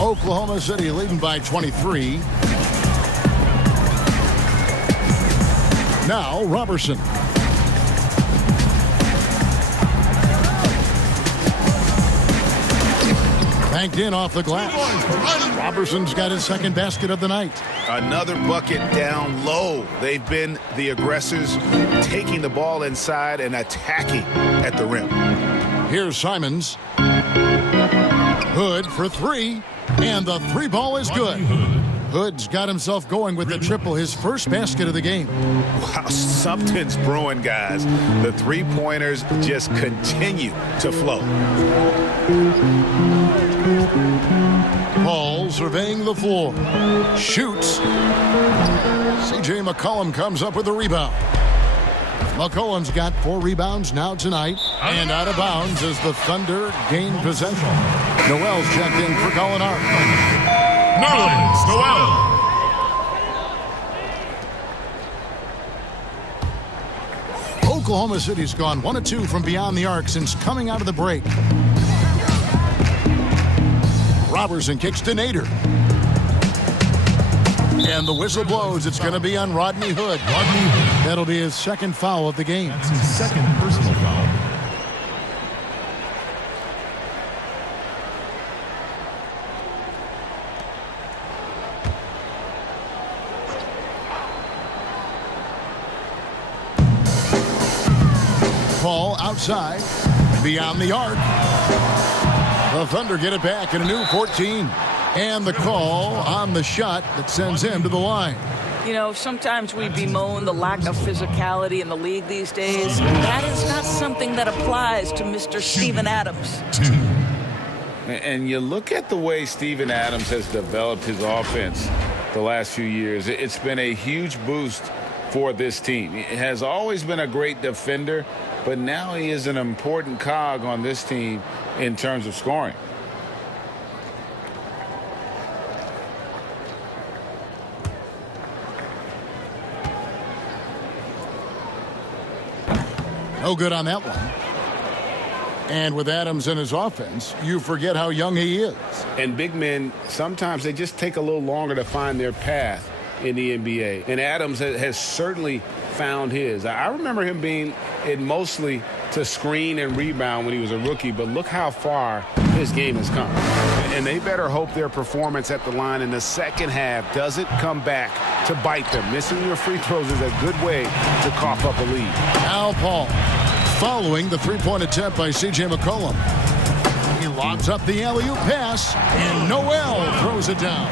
Oklahoma City leading by 23. Now Robertson. Banked in off the glass. Robertson's got his second basket of the night. Another bucket down low. They've been the aggressors, taking the ball inside and attacking at the rim. Here's Simons. Hood for 3. And the 3 ball is good. Hood's got himself going with the triple, his first basket of the game. Wow, something's brewing, guys. The 3-pointers just continue to flow. Paul surveying the floor. Shoots. C.J. McCollum comes up with a rebound. McCollum's got 4 rebounds now tonight. And out of bounds as the Thunder gain possession. Noel's checked in for Gallinari. Nerlens Noel. Oklahoma City's gone 1 of 2 from beyond the arc since coming out of the break. Robertson kicks to Nader. And the whistle blows. It's going to be on Rodney Hood. That'll be his second foul of the game. That's his second personal foul. Paul outside, beyond the arc. The Thunder get it back in a new 14. And the call on the shot that sends him to the line. You know, sometimes we bemoan the lack of physicality in the league these days. That is not something that applies to Mr. Steven Adams. And you look at the way Steven Adams has developed his offense the last few years. It's been a huge boost for this team. He has always been a great defender, but now he is an important cog on this team in terms of scoring. No good on that one. And with Adams in his offense, you forget how young he is. And big men, sometimes they just take a little longer to find their path in the NBA. And Adams has certainly found his. I remember him being in mostly to screen and rebound when he was a rookie, but look how far his game has come. And they better hope their performance at the line in the second half doesn't come back to bite them. Missing your free throws is a good way to cough up a lead. Al Paul following the three-point attempt by C.J. McCollum. He lobs up the alley-oop pass, and Noel throws it down.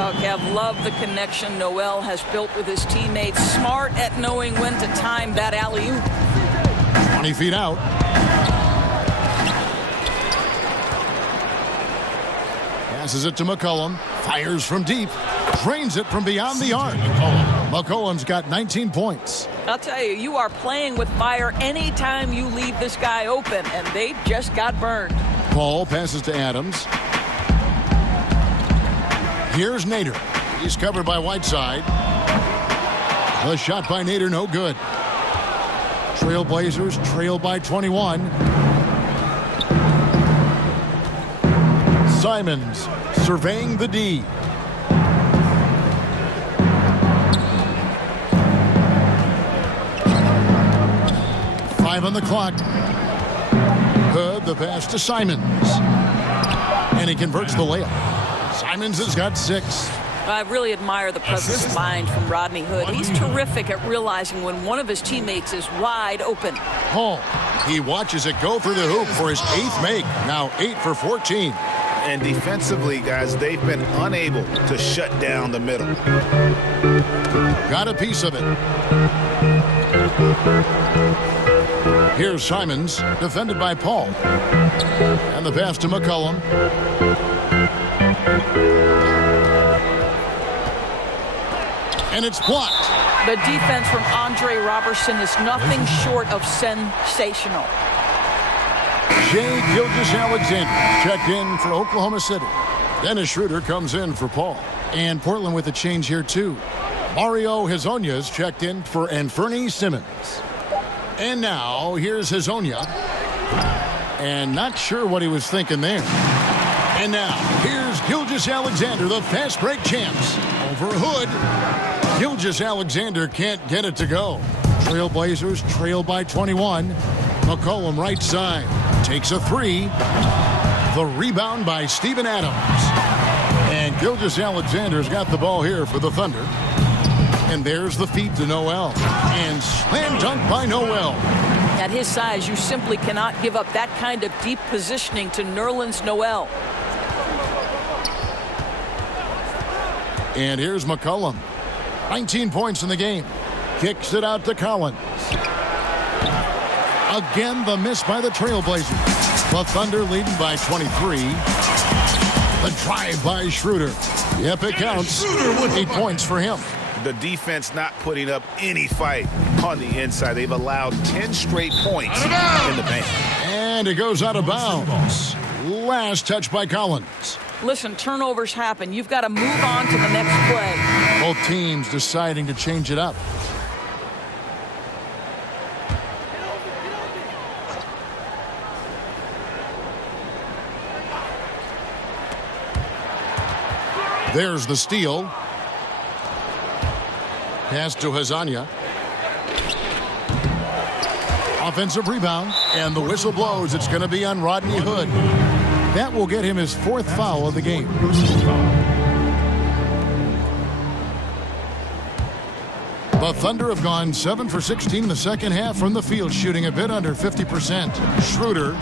Oh, Kev, love the connection Noel has built with his teammates. Smart at knowing when to time that alley-oop. 20 feet out. Passes it to McCollum. Fires from deep. Drains it from beyond the arc. McCollum's got 19 points. I'll tell you, you are playing with fire anytime you leave this guy open, and they just got burned. Paul passes to Adams. Here's Nader. He's covered by Whiteside. The shot by Nader, no good. Trailblazers trail by 21. Simons surveying the D. Five on the clock. Hood, the pass to Simons. And he converts the layup. Simons has got 6. I really admire the presence of mind from Rodney Hood. He's terrific at realizing when one of his teammates is wide open. Paul, he watches it go through the hoop for his 8th make. Now 8 for 14. And defensively, guys, they've been unable to shut down the middle. Got a piece of it. Here's Simons, defended by Paul. And the pass to McCollum. And it's blocked. The defense from Andre Robertson is nothing short of sensational. Shai Gilgeous-Alexander checked in for Oklahoma City. Dennis Schroeder comes in for Paul. And Portland with a change here, too. Mario Hezonja's checked in for Anfernee Simons. And now, here's Hezonja. And not sure what he was thinking there. And now, here's Gilgeous-Alexander, the fast break champs. Over Hood. Gilgeous-Alexander can't get it to go. Trailblazers trail by 21. McCollum right side. Takes a 3. The rebound by Steven Adams. And Gilgeous-Alexander's got the ball here for the Thunder. And there's the feed to Noel. And slam dunk by Noel. At his size, you simply cannot give up that kind of deep positioning to Nerlens Noel. And here's McCollum. 19 points in the game. Kicks it out to Collins. Again, the miss by the Trailblazers. The Thunder leading by 23. The drive by Schroeder. Yep, it counts. 8 points for him. The defense not putting up any fight on the inside. They've allowed 10 straight points in the paint. And it goes out of bounds. Last touch by Collins. Listen, turnovers happen. You've got to move on to the next play. Both teams deciding to change it up. There's the steal. Pass to Hezonja. Offensive rebound. And the whistle blows. It's going to be on Rodney Hood. That will get him his 4th foul of the game. The Thunder have gone 7 for 16 in the second half from the field, shooting a bit under 50%. Schroeder.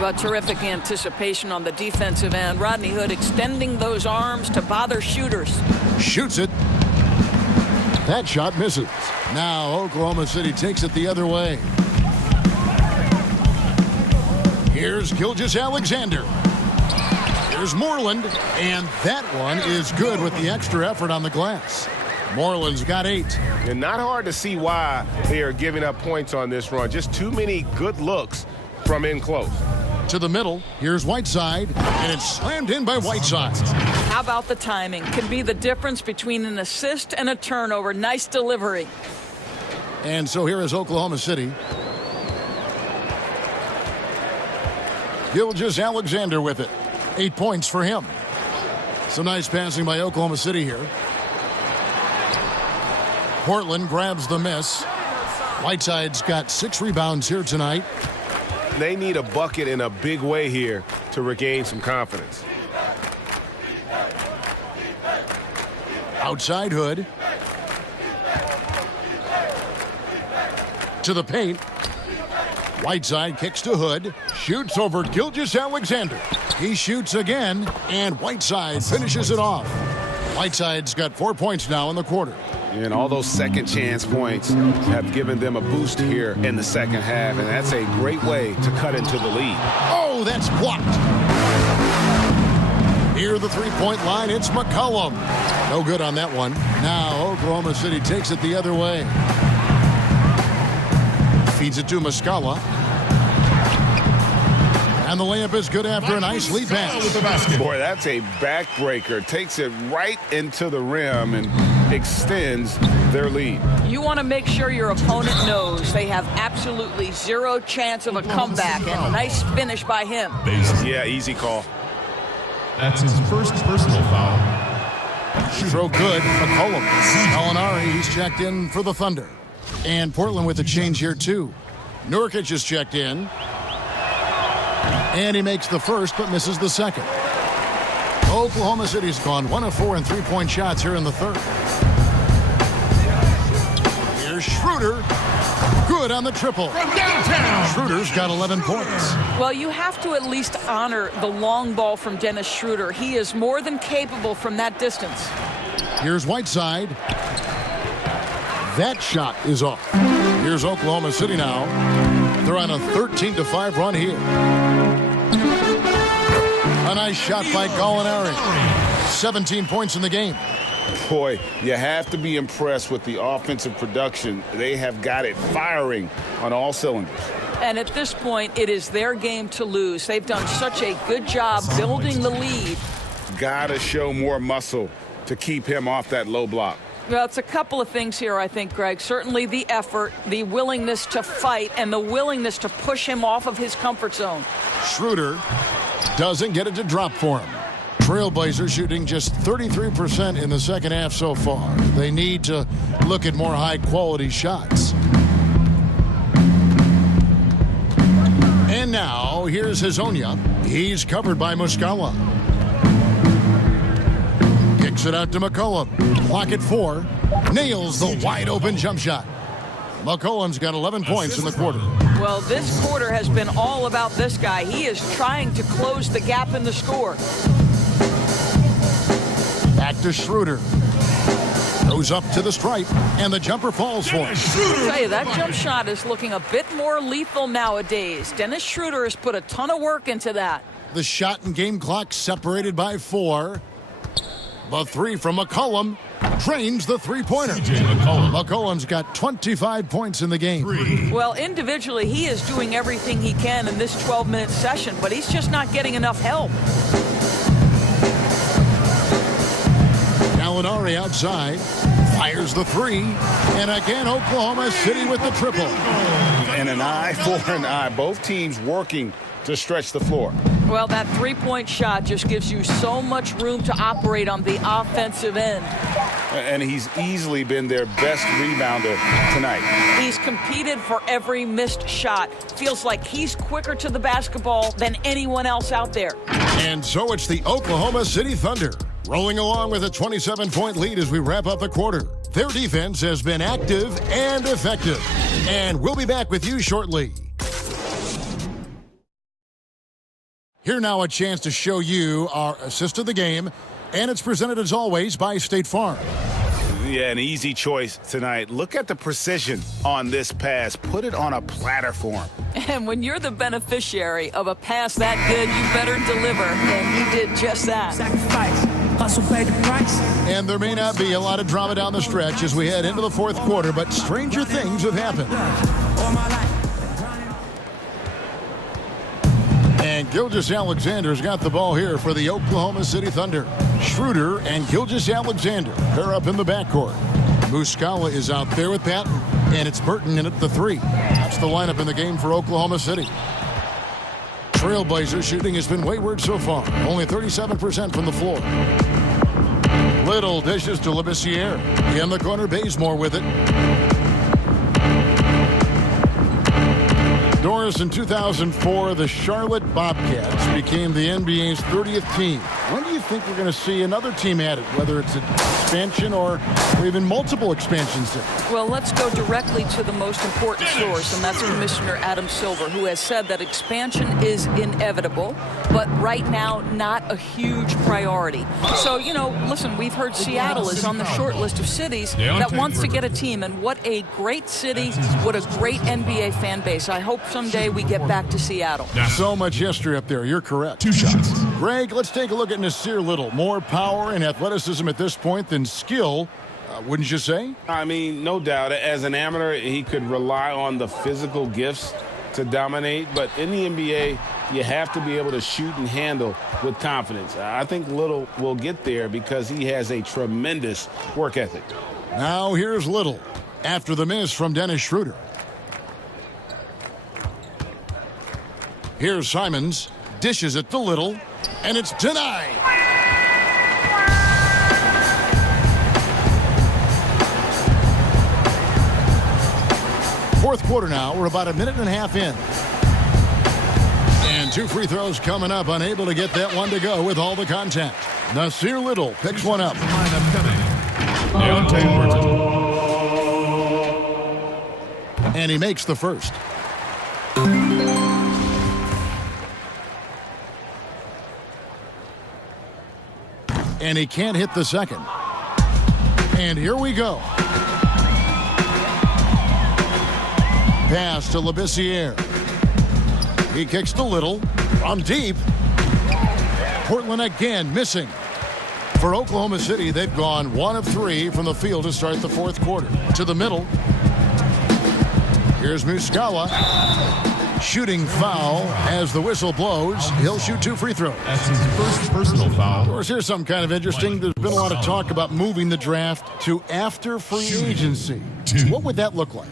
But terrific anticipation on the defensive end. Rodney Hood extending those arms to bother shooters. Shoots it. That shot misses. Now Oklahoma City takes it the other way. Here's Gilgeous-Alexander. Here's Moreland, and that one is good with the extra effort on the glass. Moreland's got 8. And not hard to see why they are giving up points on this run. Just too many good looks from in close. To the middle, here's Whiteside, and it's slammed in by Whiteside. How about the timing? Can be the difference between an assist and a turnover. Nice delivery. And so here is Oklahoma City. Gilgeous-Alexander with it. 8 points for him. Some nice passing by Oklahoma City here. Portland grabs the miss. Whiteside's got 6 rebounds here tonight. They need a bucket in a big way here to regain some confidence. Outside Hood. To the paint. Whiteside kicks to Hood. Shoots over Gilgeous-Alexander. He shoots again, and Whiteside finishes it off. Whiteside's got 4 points now in the quarter. And all those second chance points have given them a boost here in the second half, and that's a great way to cut into the lead. Oh, that's blocked. Near the three-point line, it's McCollum. No good on that one. Now Oklahoma City takes it the other way. Feeds it to Muscala. And the layup is good after a nice lead pass. Boy, that's a backbreaker. Takes it right into the rim and extends their lead. You want to make sure your opponent knows they have absolutely zero chance of a comeback. And a nice finish by him. Yeah, easy call. That's his first personal foul. Throw good. McCollum. Molinari, he's checked in for the Thunder. And Portland with a change here, too. Nurkic is checked in. And he makes the first, but misses the second. Oklahoma City's gone 1 of 4 in three-point shots here in the third. Here's Schroeder. Good on the triple. From downtown. Schroeder's got 11 points. Well, you have to at least honor the long ball from Dennis Schroeder. He is more than capable from that distance. Here's Whiteside. That shot is off. Here's Oklahoma City now. They're on a 13-5 run here. A nice shot by Gallinari. 17 points in the game. Boy, you have to be impressed with the offensive production. They have got it firing on all cylinders. And at this point, it is their game to lose. They've done such a good job building the lead. Gotta show more muscle to keep him off that low block. Well, it's a couple of things here, I think, Greg. Certainly the effort, the willingness to fight, and the willingness to push him off of his comfort zone. Schroeder doesn't get it to drop for him. Trailblazers shooting just 33% in the second half so far. They need to look at more high-quality shots. And now, here's Hezonja. He's covered by Muscala. Kicks it out to McCollum. Clock at 4. Nails the wide-open jump shot. McCollum's got 11 points in the quarter. Well, this quarter has been all about this guy. He is trying to close the gap in the score. Back to Schroeder. Goes up to the stripe, and the jumper falls for him. I'll tell you, that jump shot is looking a bit more lethal nowadays. Dennis Schroeder has put a ton of work into that. The shot and game clock separated by 4. The three from McCollum drains the three-pointer. McCollum's got 25 points in the game. Well, individually, he is doing everything he can in this 12-minute session, but he's just not getting enough help. Gallinari outside, fires the 3, and again Oklahoma City with the triple. And an eye for an eye. Both teams working to stretch the floor. Well, that three-point shot just gives you so much room to operate on the offensive end. And he's easily been their best rebounder tonight. He's competed for every missed shot. Feels like he's quicker to the basketball than anyone else out there. And so it's the Oklahoma City Thunder rolling along with a 27-point lead as we wrap up the quarter. Their defense has been active and effective. And we'll be back with you shortly. Here now a chance to show you our assist of the game. And it's presented as always by State Farm. Yeah, an easy choice tonight. Look at the precision on this pass. Put it on a platter for him. And when you're the beneficiary of a pass that good, you better deliver. And he did just that. Sacrifice. Hustle pay the price. And there may not be a lot of drama down the stretch as we head into the fourth quarter, but stranger things have happened. All my life. And Gilgeous-Alexander's got the ball here for the Oklahoma City Thunder. Schroeder and Gilgeous-Alexander pair up in the backcourt. Muscala is out there with Patton, and it's Burton in at the 3. That's the lineup in the game for Oklahoma City. Trailblazer shooting has been wayward so far, only 37% from the floor. Little dishes to Labissiere. In the corner, Bazemore with it. Doris, in 2004, the Charlotte Bobcats became the NBA's 30th team. When do you think we're going to see another team added, whether it's an expansion or even multiple expansions? Well, let's go directly to the most important source, and that's Commissioner Adam Silver, who has said that expansion is inevitable, but right now not a huge priority. So, listen, we've heard Seattle is on the short list of cities that wants to get a team, and what a great city, what a great NBA fan base. I hope someday we get back to Seattle. So much history up there. You're correct. 2 shots. Greg, let's take a look at Nasir Little. More power and athleticism at this point than skill, wouldn't you say? I mean, no doubt. As an amateur, he could rely on the physical gifts to dominate. But in the NBA, you have to be able to shoot and handle with confidence. I think Little will get there because he has a tremendous work ethic. Now here's Little after the miss from Dennis Schroeder. Here's Simons, dishes it to Little, and it's denied. Fourth quarter now. We're about a minute and a half in. And 2 free throws coming up. Unable to get that one to go with all the contact. Nasir Little picks one up. And he makes the first. And he can't hit the second. And here we go. Pass to Labissiere. He kicks to Little from deep. Portland again missing. For Oklahoma City, they've gone 1 of 3 from the field to start the fourth quarter. To the middle. Here's Muscala. Shooting foul as the whistle blows. He'll shoot 2 free throws. That's his first personal foul. Of course, here's something kind of interesting. There's been a lot of talk about moving the draft to after free agency. What would that look like?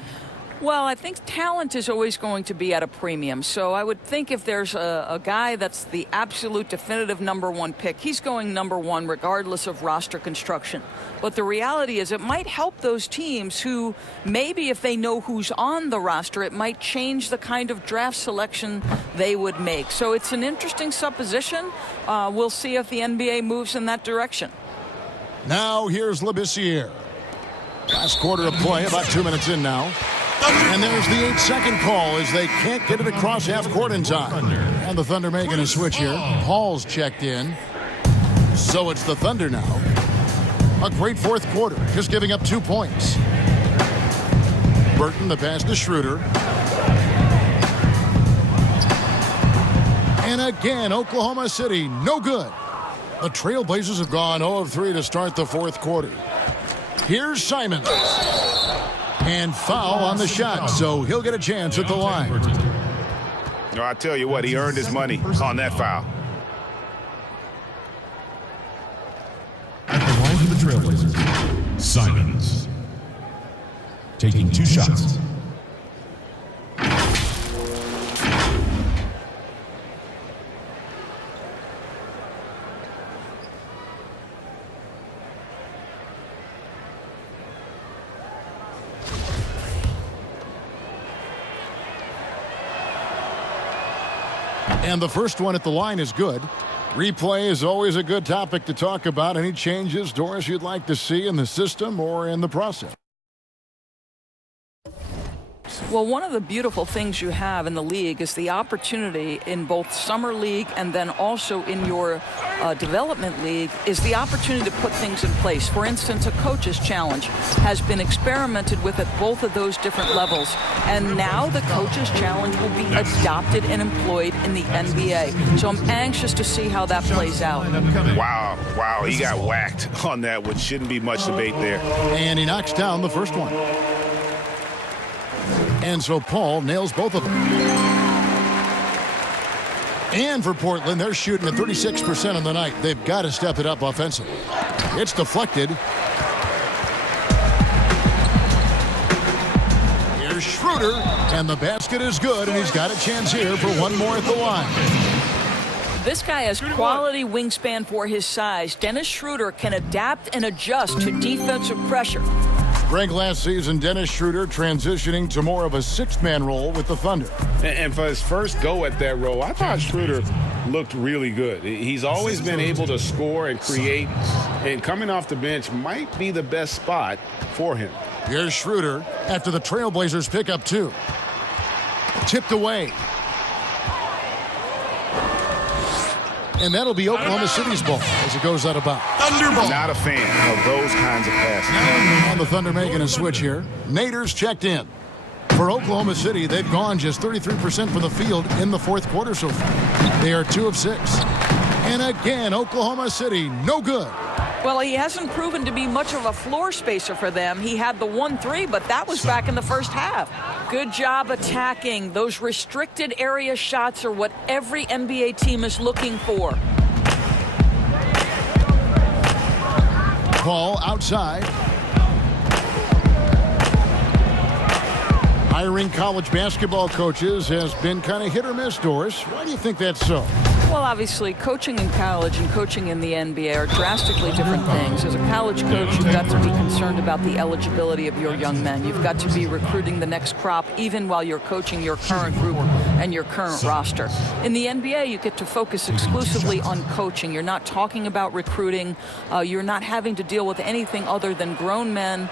Well, I think talent is always going to be at a premium. So I would think if there's a guy that's the absolute definitive number 1 pick, he's going number 1 regardless of roster construction. But the reality is it might help those teams who maybe if they know who's on the roster, it might change the kind of draft selection they would make. So it's an interesting supposition. We'll see if the NBA moves in that direction. Now here's Labissiere. Last quarter of play, about 2 minutes in now. And there's the 8-second call as they can't get it across half court in time. And the Thunder making a switch here. Paul's checked in. So it's the Thunder now. A great fourth quarter, just giving up 2 points. Burton, the pass to Schroeder. And again, Oklahoma City, no good. The Trailblazers have gone 0 of 3 to start the fourth quarter. Here's Simons. And foul on the shot, so he'll get a chance at the line. No, I tell you what, he earned his money on that foul. At the line for the Trailblazers, Simons. Taking 2 shots. And the first one at the line is good. Replay is always a good topic to talk about. Any changes, Doris, you'd like to see in the system or in the process? Well, one of the beautiful things you have in the league is the opportunity in both summer league and then also in your development league is the opportunity to put things in place. For instance, a coach's challenge has been experimented with at both of those different levels. And now the coach's challenge will be adopted and employed in the NBA. So I'm anxious to see how that plays out. Wow, he got whacked on that one. Shouldn't be much debate there. And he knocks down the first one. And so Paul nails both of them. And for Portland, they're shooting at 36% on the night. They've got to step it up offensively. It's deflected. Here's Schroeder, and the basket is good, and he's got a chance here for one more at the line. This guy has quality wingspan for his size. Dennis Schroeder can adapt and adjust to defensive pressure. Greg, last season, Dennis Schroeder transitioning to more of a sixth-man role with the Thunder. And for his first go at that role, I thought Schroeder looked really good. He's always been able to score and create, and coming off the bench might be the best spot for him. Here's Schroeder after the Trailblazers pick up 2. Tipped away. And that'll be Oklahoma City's ball as it goes out of bounds. Thunderball. Not a fan of those kinds of passes. And the Thunder making a switch here. Nader's checked in. For Oklahoma City, they've gone just 33% from the field in the fourth quarter so far. They are 2 of 6. And again, Oklahoma City, no good. Well, he hasn't proven to be much of a floor spacer for them. He had the 1-3, but that was back in the first half. Good job attacking. Those restricted area shots are what every NBA team is looking for. Ball outside. Hiring college basketball coaches has been kind of hit or miss, Doris. Why do you think that's so? Well, obviously, coaching in college and coaching in the NBA are drastically different things. As a college coach, you've got to be concerned about the eligibility of your young men. You've got to be recruiting the next crop, even while you're coaching your current group and your current roster. In the NBA, you get to focus exclusively on coaching. You're not talking about recruiting. You're not having to deal with anything other than grown men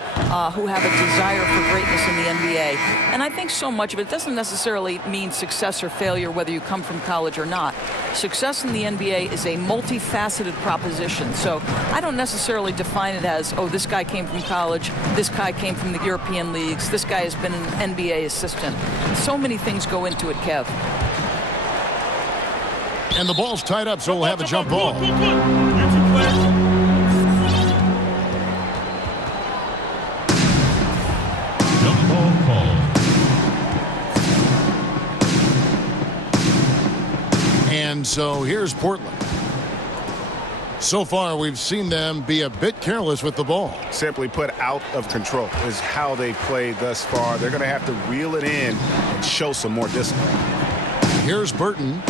who have a desire for greatness in the NBA. And I think so much of it doesn't necessarily mean success or failure, whether you come from college or not. Success in the NBA is a multifaceted proposition. So I don't necessarily define it as, oh, this guy came from college, this guy came from the European leagues, this guy has been an NBA assistant. So many things go into it, Kev. And the ball's tied up, so we'll have a jump ball. Jump ball call. And so here's Portland. So far, we've seen them be a bit careless with the ball. Simply put, out of control is how they played thus far. They're going to have to reel it in and show some more discipline. Here's Burton.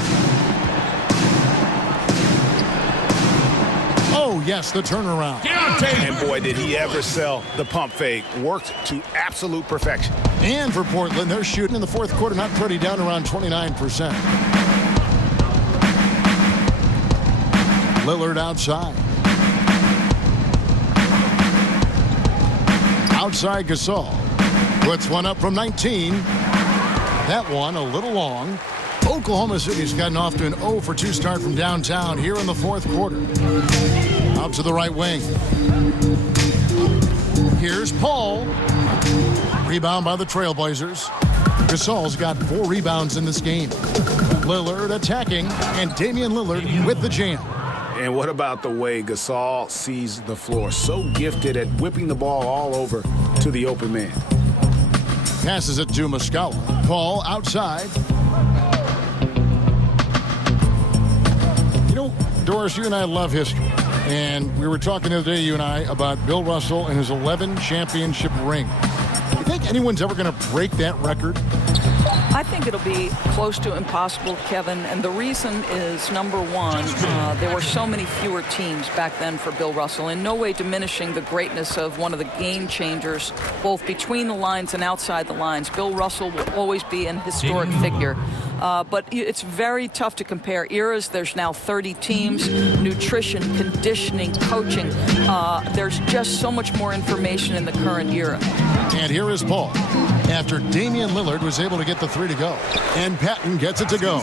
Oh, yes, the turnaround. And boy, did he ever sell the pump fake. Worked to absolute perfection. And for Portland, they're shooting in the fourth quarter, not pretty, down around 29%. Lillard outside. Outside Gasol. Puts one up from 19. That one a little long. Oklahoma City's gotten off to an 0-for-2 start from downtown here in the fourth quarter. Out to the right wing. Here's Paul. Rebound by the Trailblazers. Gasol's got 4 rebounds in this game. Lillard attacking, and Damian Lillard with the jam. And what about the way Gasol sees the floor? So gifted at whipping the ball all over to the open man. Passes it to Muscala. Paul outside. You know, Doris, you and I love history. And we were talking the other day, you and I, about Bill Russell and his 11 championship ring. Do you think anyone's ever going to break that record? I think it'll be close to impossible, Kevin, and the reason is, number one, there were so many fewer teams back then for Bill Russell, in no way diminishing the greatness of one of the game changers, both between the lines and outside the lines. Bill Russell will always be an historic figure. But it's very tough to compare eras. There's now 30 teams, nutrition, conditioning, coaching. There's just so much more information in the current era. And here is Paul after Damian Lillard was able to get the three to go. And Patton gets it to go.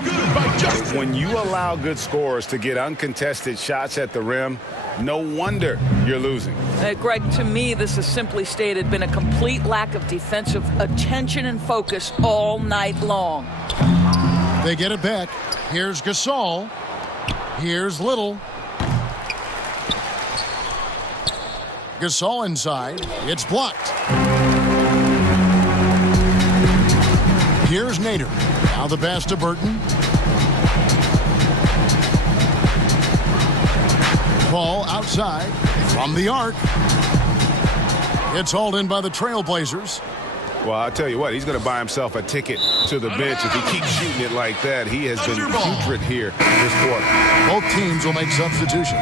When you allow good scorers to get uncontested shots at the rim, no wonder you're losing. Greg, to me, this is simply stated been a complete lack of defensive attention and focus all night long. They get it back. Here's Gasol. Here's Little. Gasol inside. It's blocked. Here's Nader. Now the pass to Burton. Ball outside from the arc. It's hauled in by the Trailblazers. Well, I'll tell you what, he's going to buy himself a ticket to the bench if he keeps shooting it like that. He has been putrid here this quarter. Both teams will make substitutions.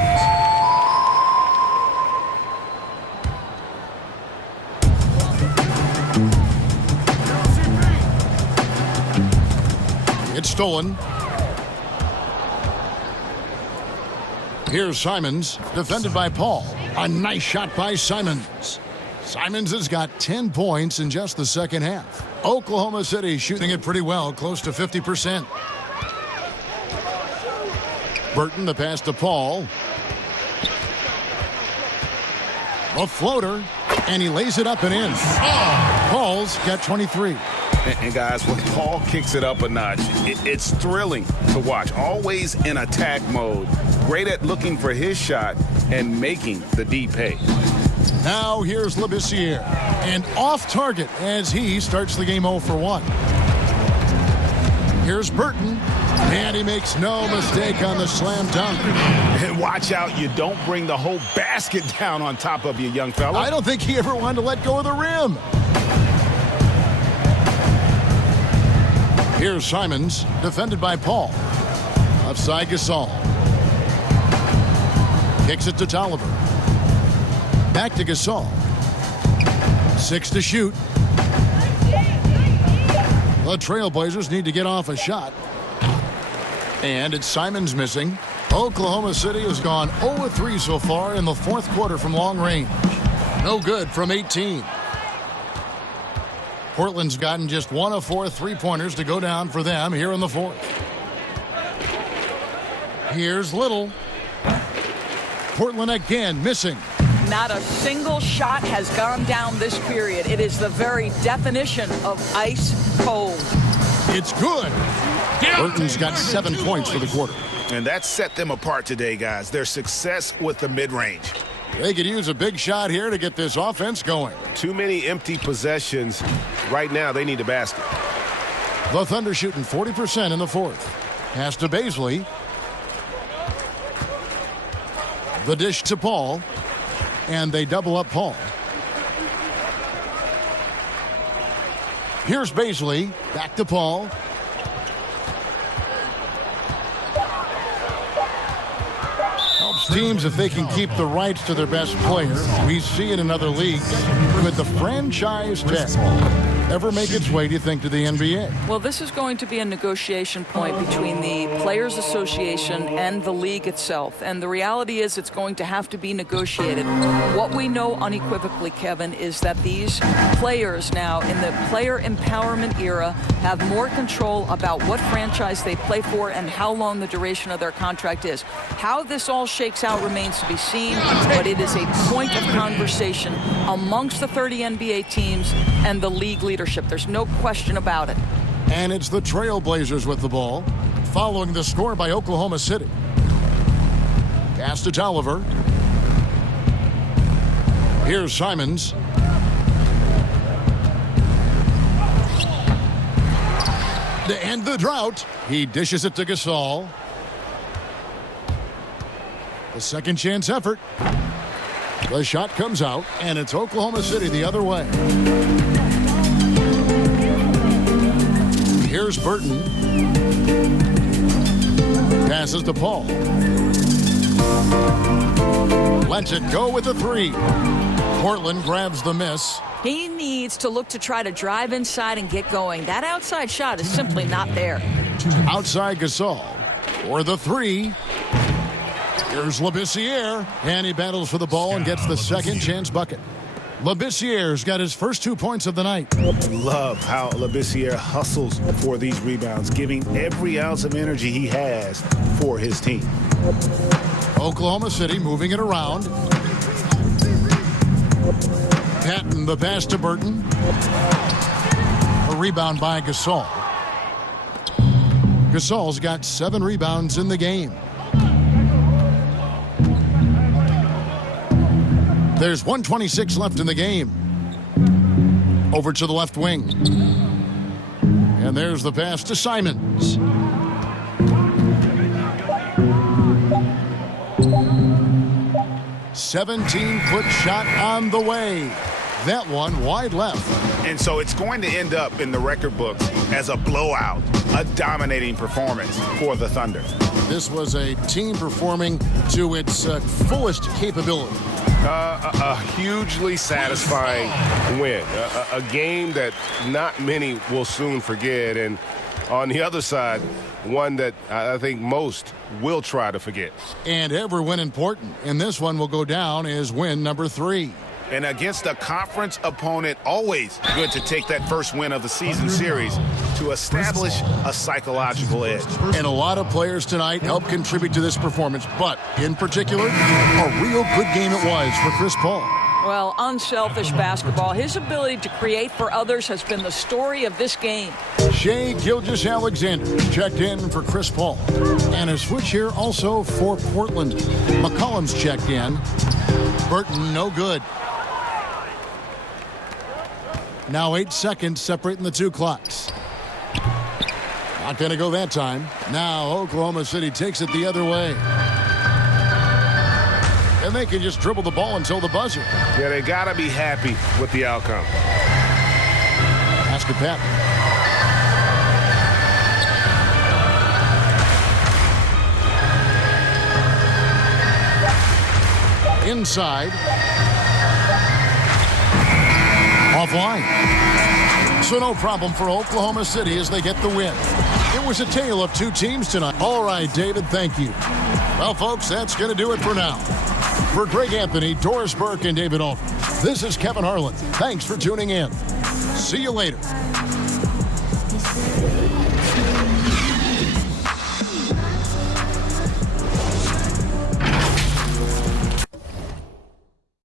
It's stolen. Here's Simons, defended by Paul. A nice shot by Simons. Simons has got 10 points in just the second half. Oklahoma City shooting it pretty well, close to 50%. Burton, the pass to Paul. A floater, and he lays it up and in. Paul's got 23. And guys, when Paul kicks it up a notch, it's thrilling to watch. Always in attack mode. Great at looking for his shot and making the D pay. Now here's Labissiere. And off target as he starts the game 0 for 1. Here's Burton. And he makes no mistake on the slam dunk. And watch out, you don't bring the whole basket down on top of you, young fella. I don't think he ever wanted to let go of the rim. Here's Simons, defended by Paul. Offside Gasol. Kicks it to Tolliver. Back to Gasol. 6 to shoot. The Trailblazers need to get off a shot. And it's Simons missing. Oklahoma City has gone 0-3 so far in the fourth quarter from long range. No good from 18. Portland's gotten just 1 of 4 three-pointers to go down for them here in the fourth. Here's Little. Portland again missing. Not a single shot has gone down this period. It is the very definition of ice cold. It's good. Burton's got 7 points for the quarter. And that set them apart today, guys. Their success with the mid-range. They could use a big shot here to get this offense going. Too many empty possessions. Right now, they need a basket. The Thunder shooting 40% in the fourth. Pass to Baisley. The dish to Paul. And they double up Paul. Here's Baisley. Back to Paul. Helps teams if they can keep the rights to their best player. We see it in other leagues. Could the franchise tag ever make its way, do you think, to the NBA? Well, this is going to be a negotiation point between the Players Association and the league itself. And the reality is it's going to have to be negotiated. What we know unequivocally, Kevin, is that these players now in the player empowerment era have more control about what franchise they play for and how long the duration of their contract is. How this all shakes out remains to be seen, but it is a point of conversation amongst the 30 NBA teams and the league leadership. There's no question about it. And it's the Trailblazers with the ball, following the score by Oklahoma City. Pass to Tolliver. Here's Simons. To end the drought, he dishes it to Gasol. The second chance effort. The shot comes out, and it's Oklahoma City the other way. Here's Burton. Passes to Paul. Lets it go with the 3. Portland grabs the miss. He needs to look to try to drive inside and get going. That outside shot is simply not there. Outside Gasol. For the three. Here's Labissiere. And he battles for the ball and gets the second chance bucket. Labissiere's got his first 2 points of the night. Love how Labissiere hustles for these rebounds, giving every ounce of energy he has for his team. Oklahoma City moving it around. Patton the pass to Burton. A rebound by Gasol. Gasol's got 7 rebounds in the game. There's 1:26 left in the game. Over to the left wing. And there's the pass to Simons. "17-foot shot on the way." That one wide left. And so it's going to end up in the record books as a blowout, a dominating performance for the Thunder. This was a team performing to its fullest capability. A hugely satisfying win. A game that not many will soon forget. And on the other side, one that I think most will try to forget. And every win important. And this one will go down as win number 3. And against a conference opponent, always good to take that first win of the season series to establish a psychological edge. And a lot of players tonight helped contribute to this performance, but in particular, a real good game it was for Chris Paul. Well, unselfish basketball. His ability to create for others has been the story of this game. Shai Gilgeous-Alexander checked in for Chris Paul. And a switch here also for Portland. McCollum's checked in. Burton, no good. Now 8 seconds separating the two clocks. Not going to go that time. Now Oklahoma City takes it the other way. And they can just dribble the ball until the buzzer. Yeah, they got to be happy with the outcome. Pass to Patton. Inside. Offline. So no problem for Oklahoma City as they get the win. It was a tale of two teams tonight. All right, David, thank you. Well, folks, that's going to do it for now. For Greg Anthony, Doris Burke, and David Alton, this is Kevin Harlan. Thanks for tuning in. See you later.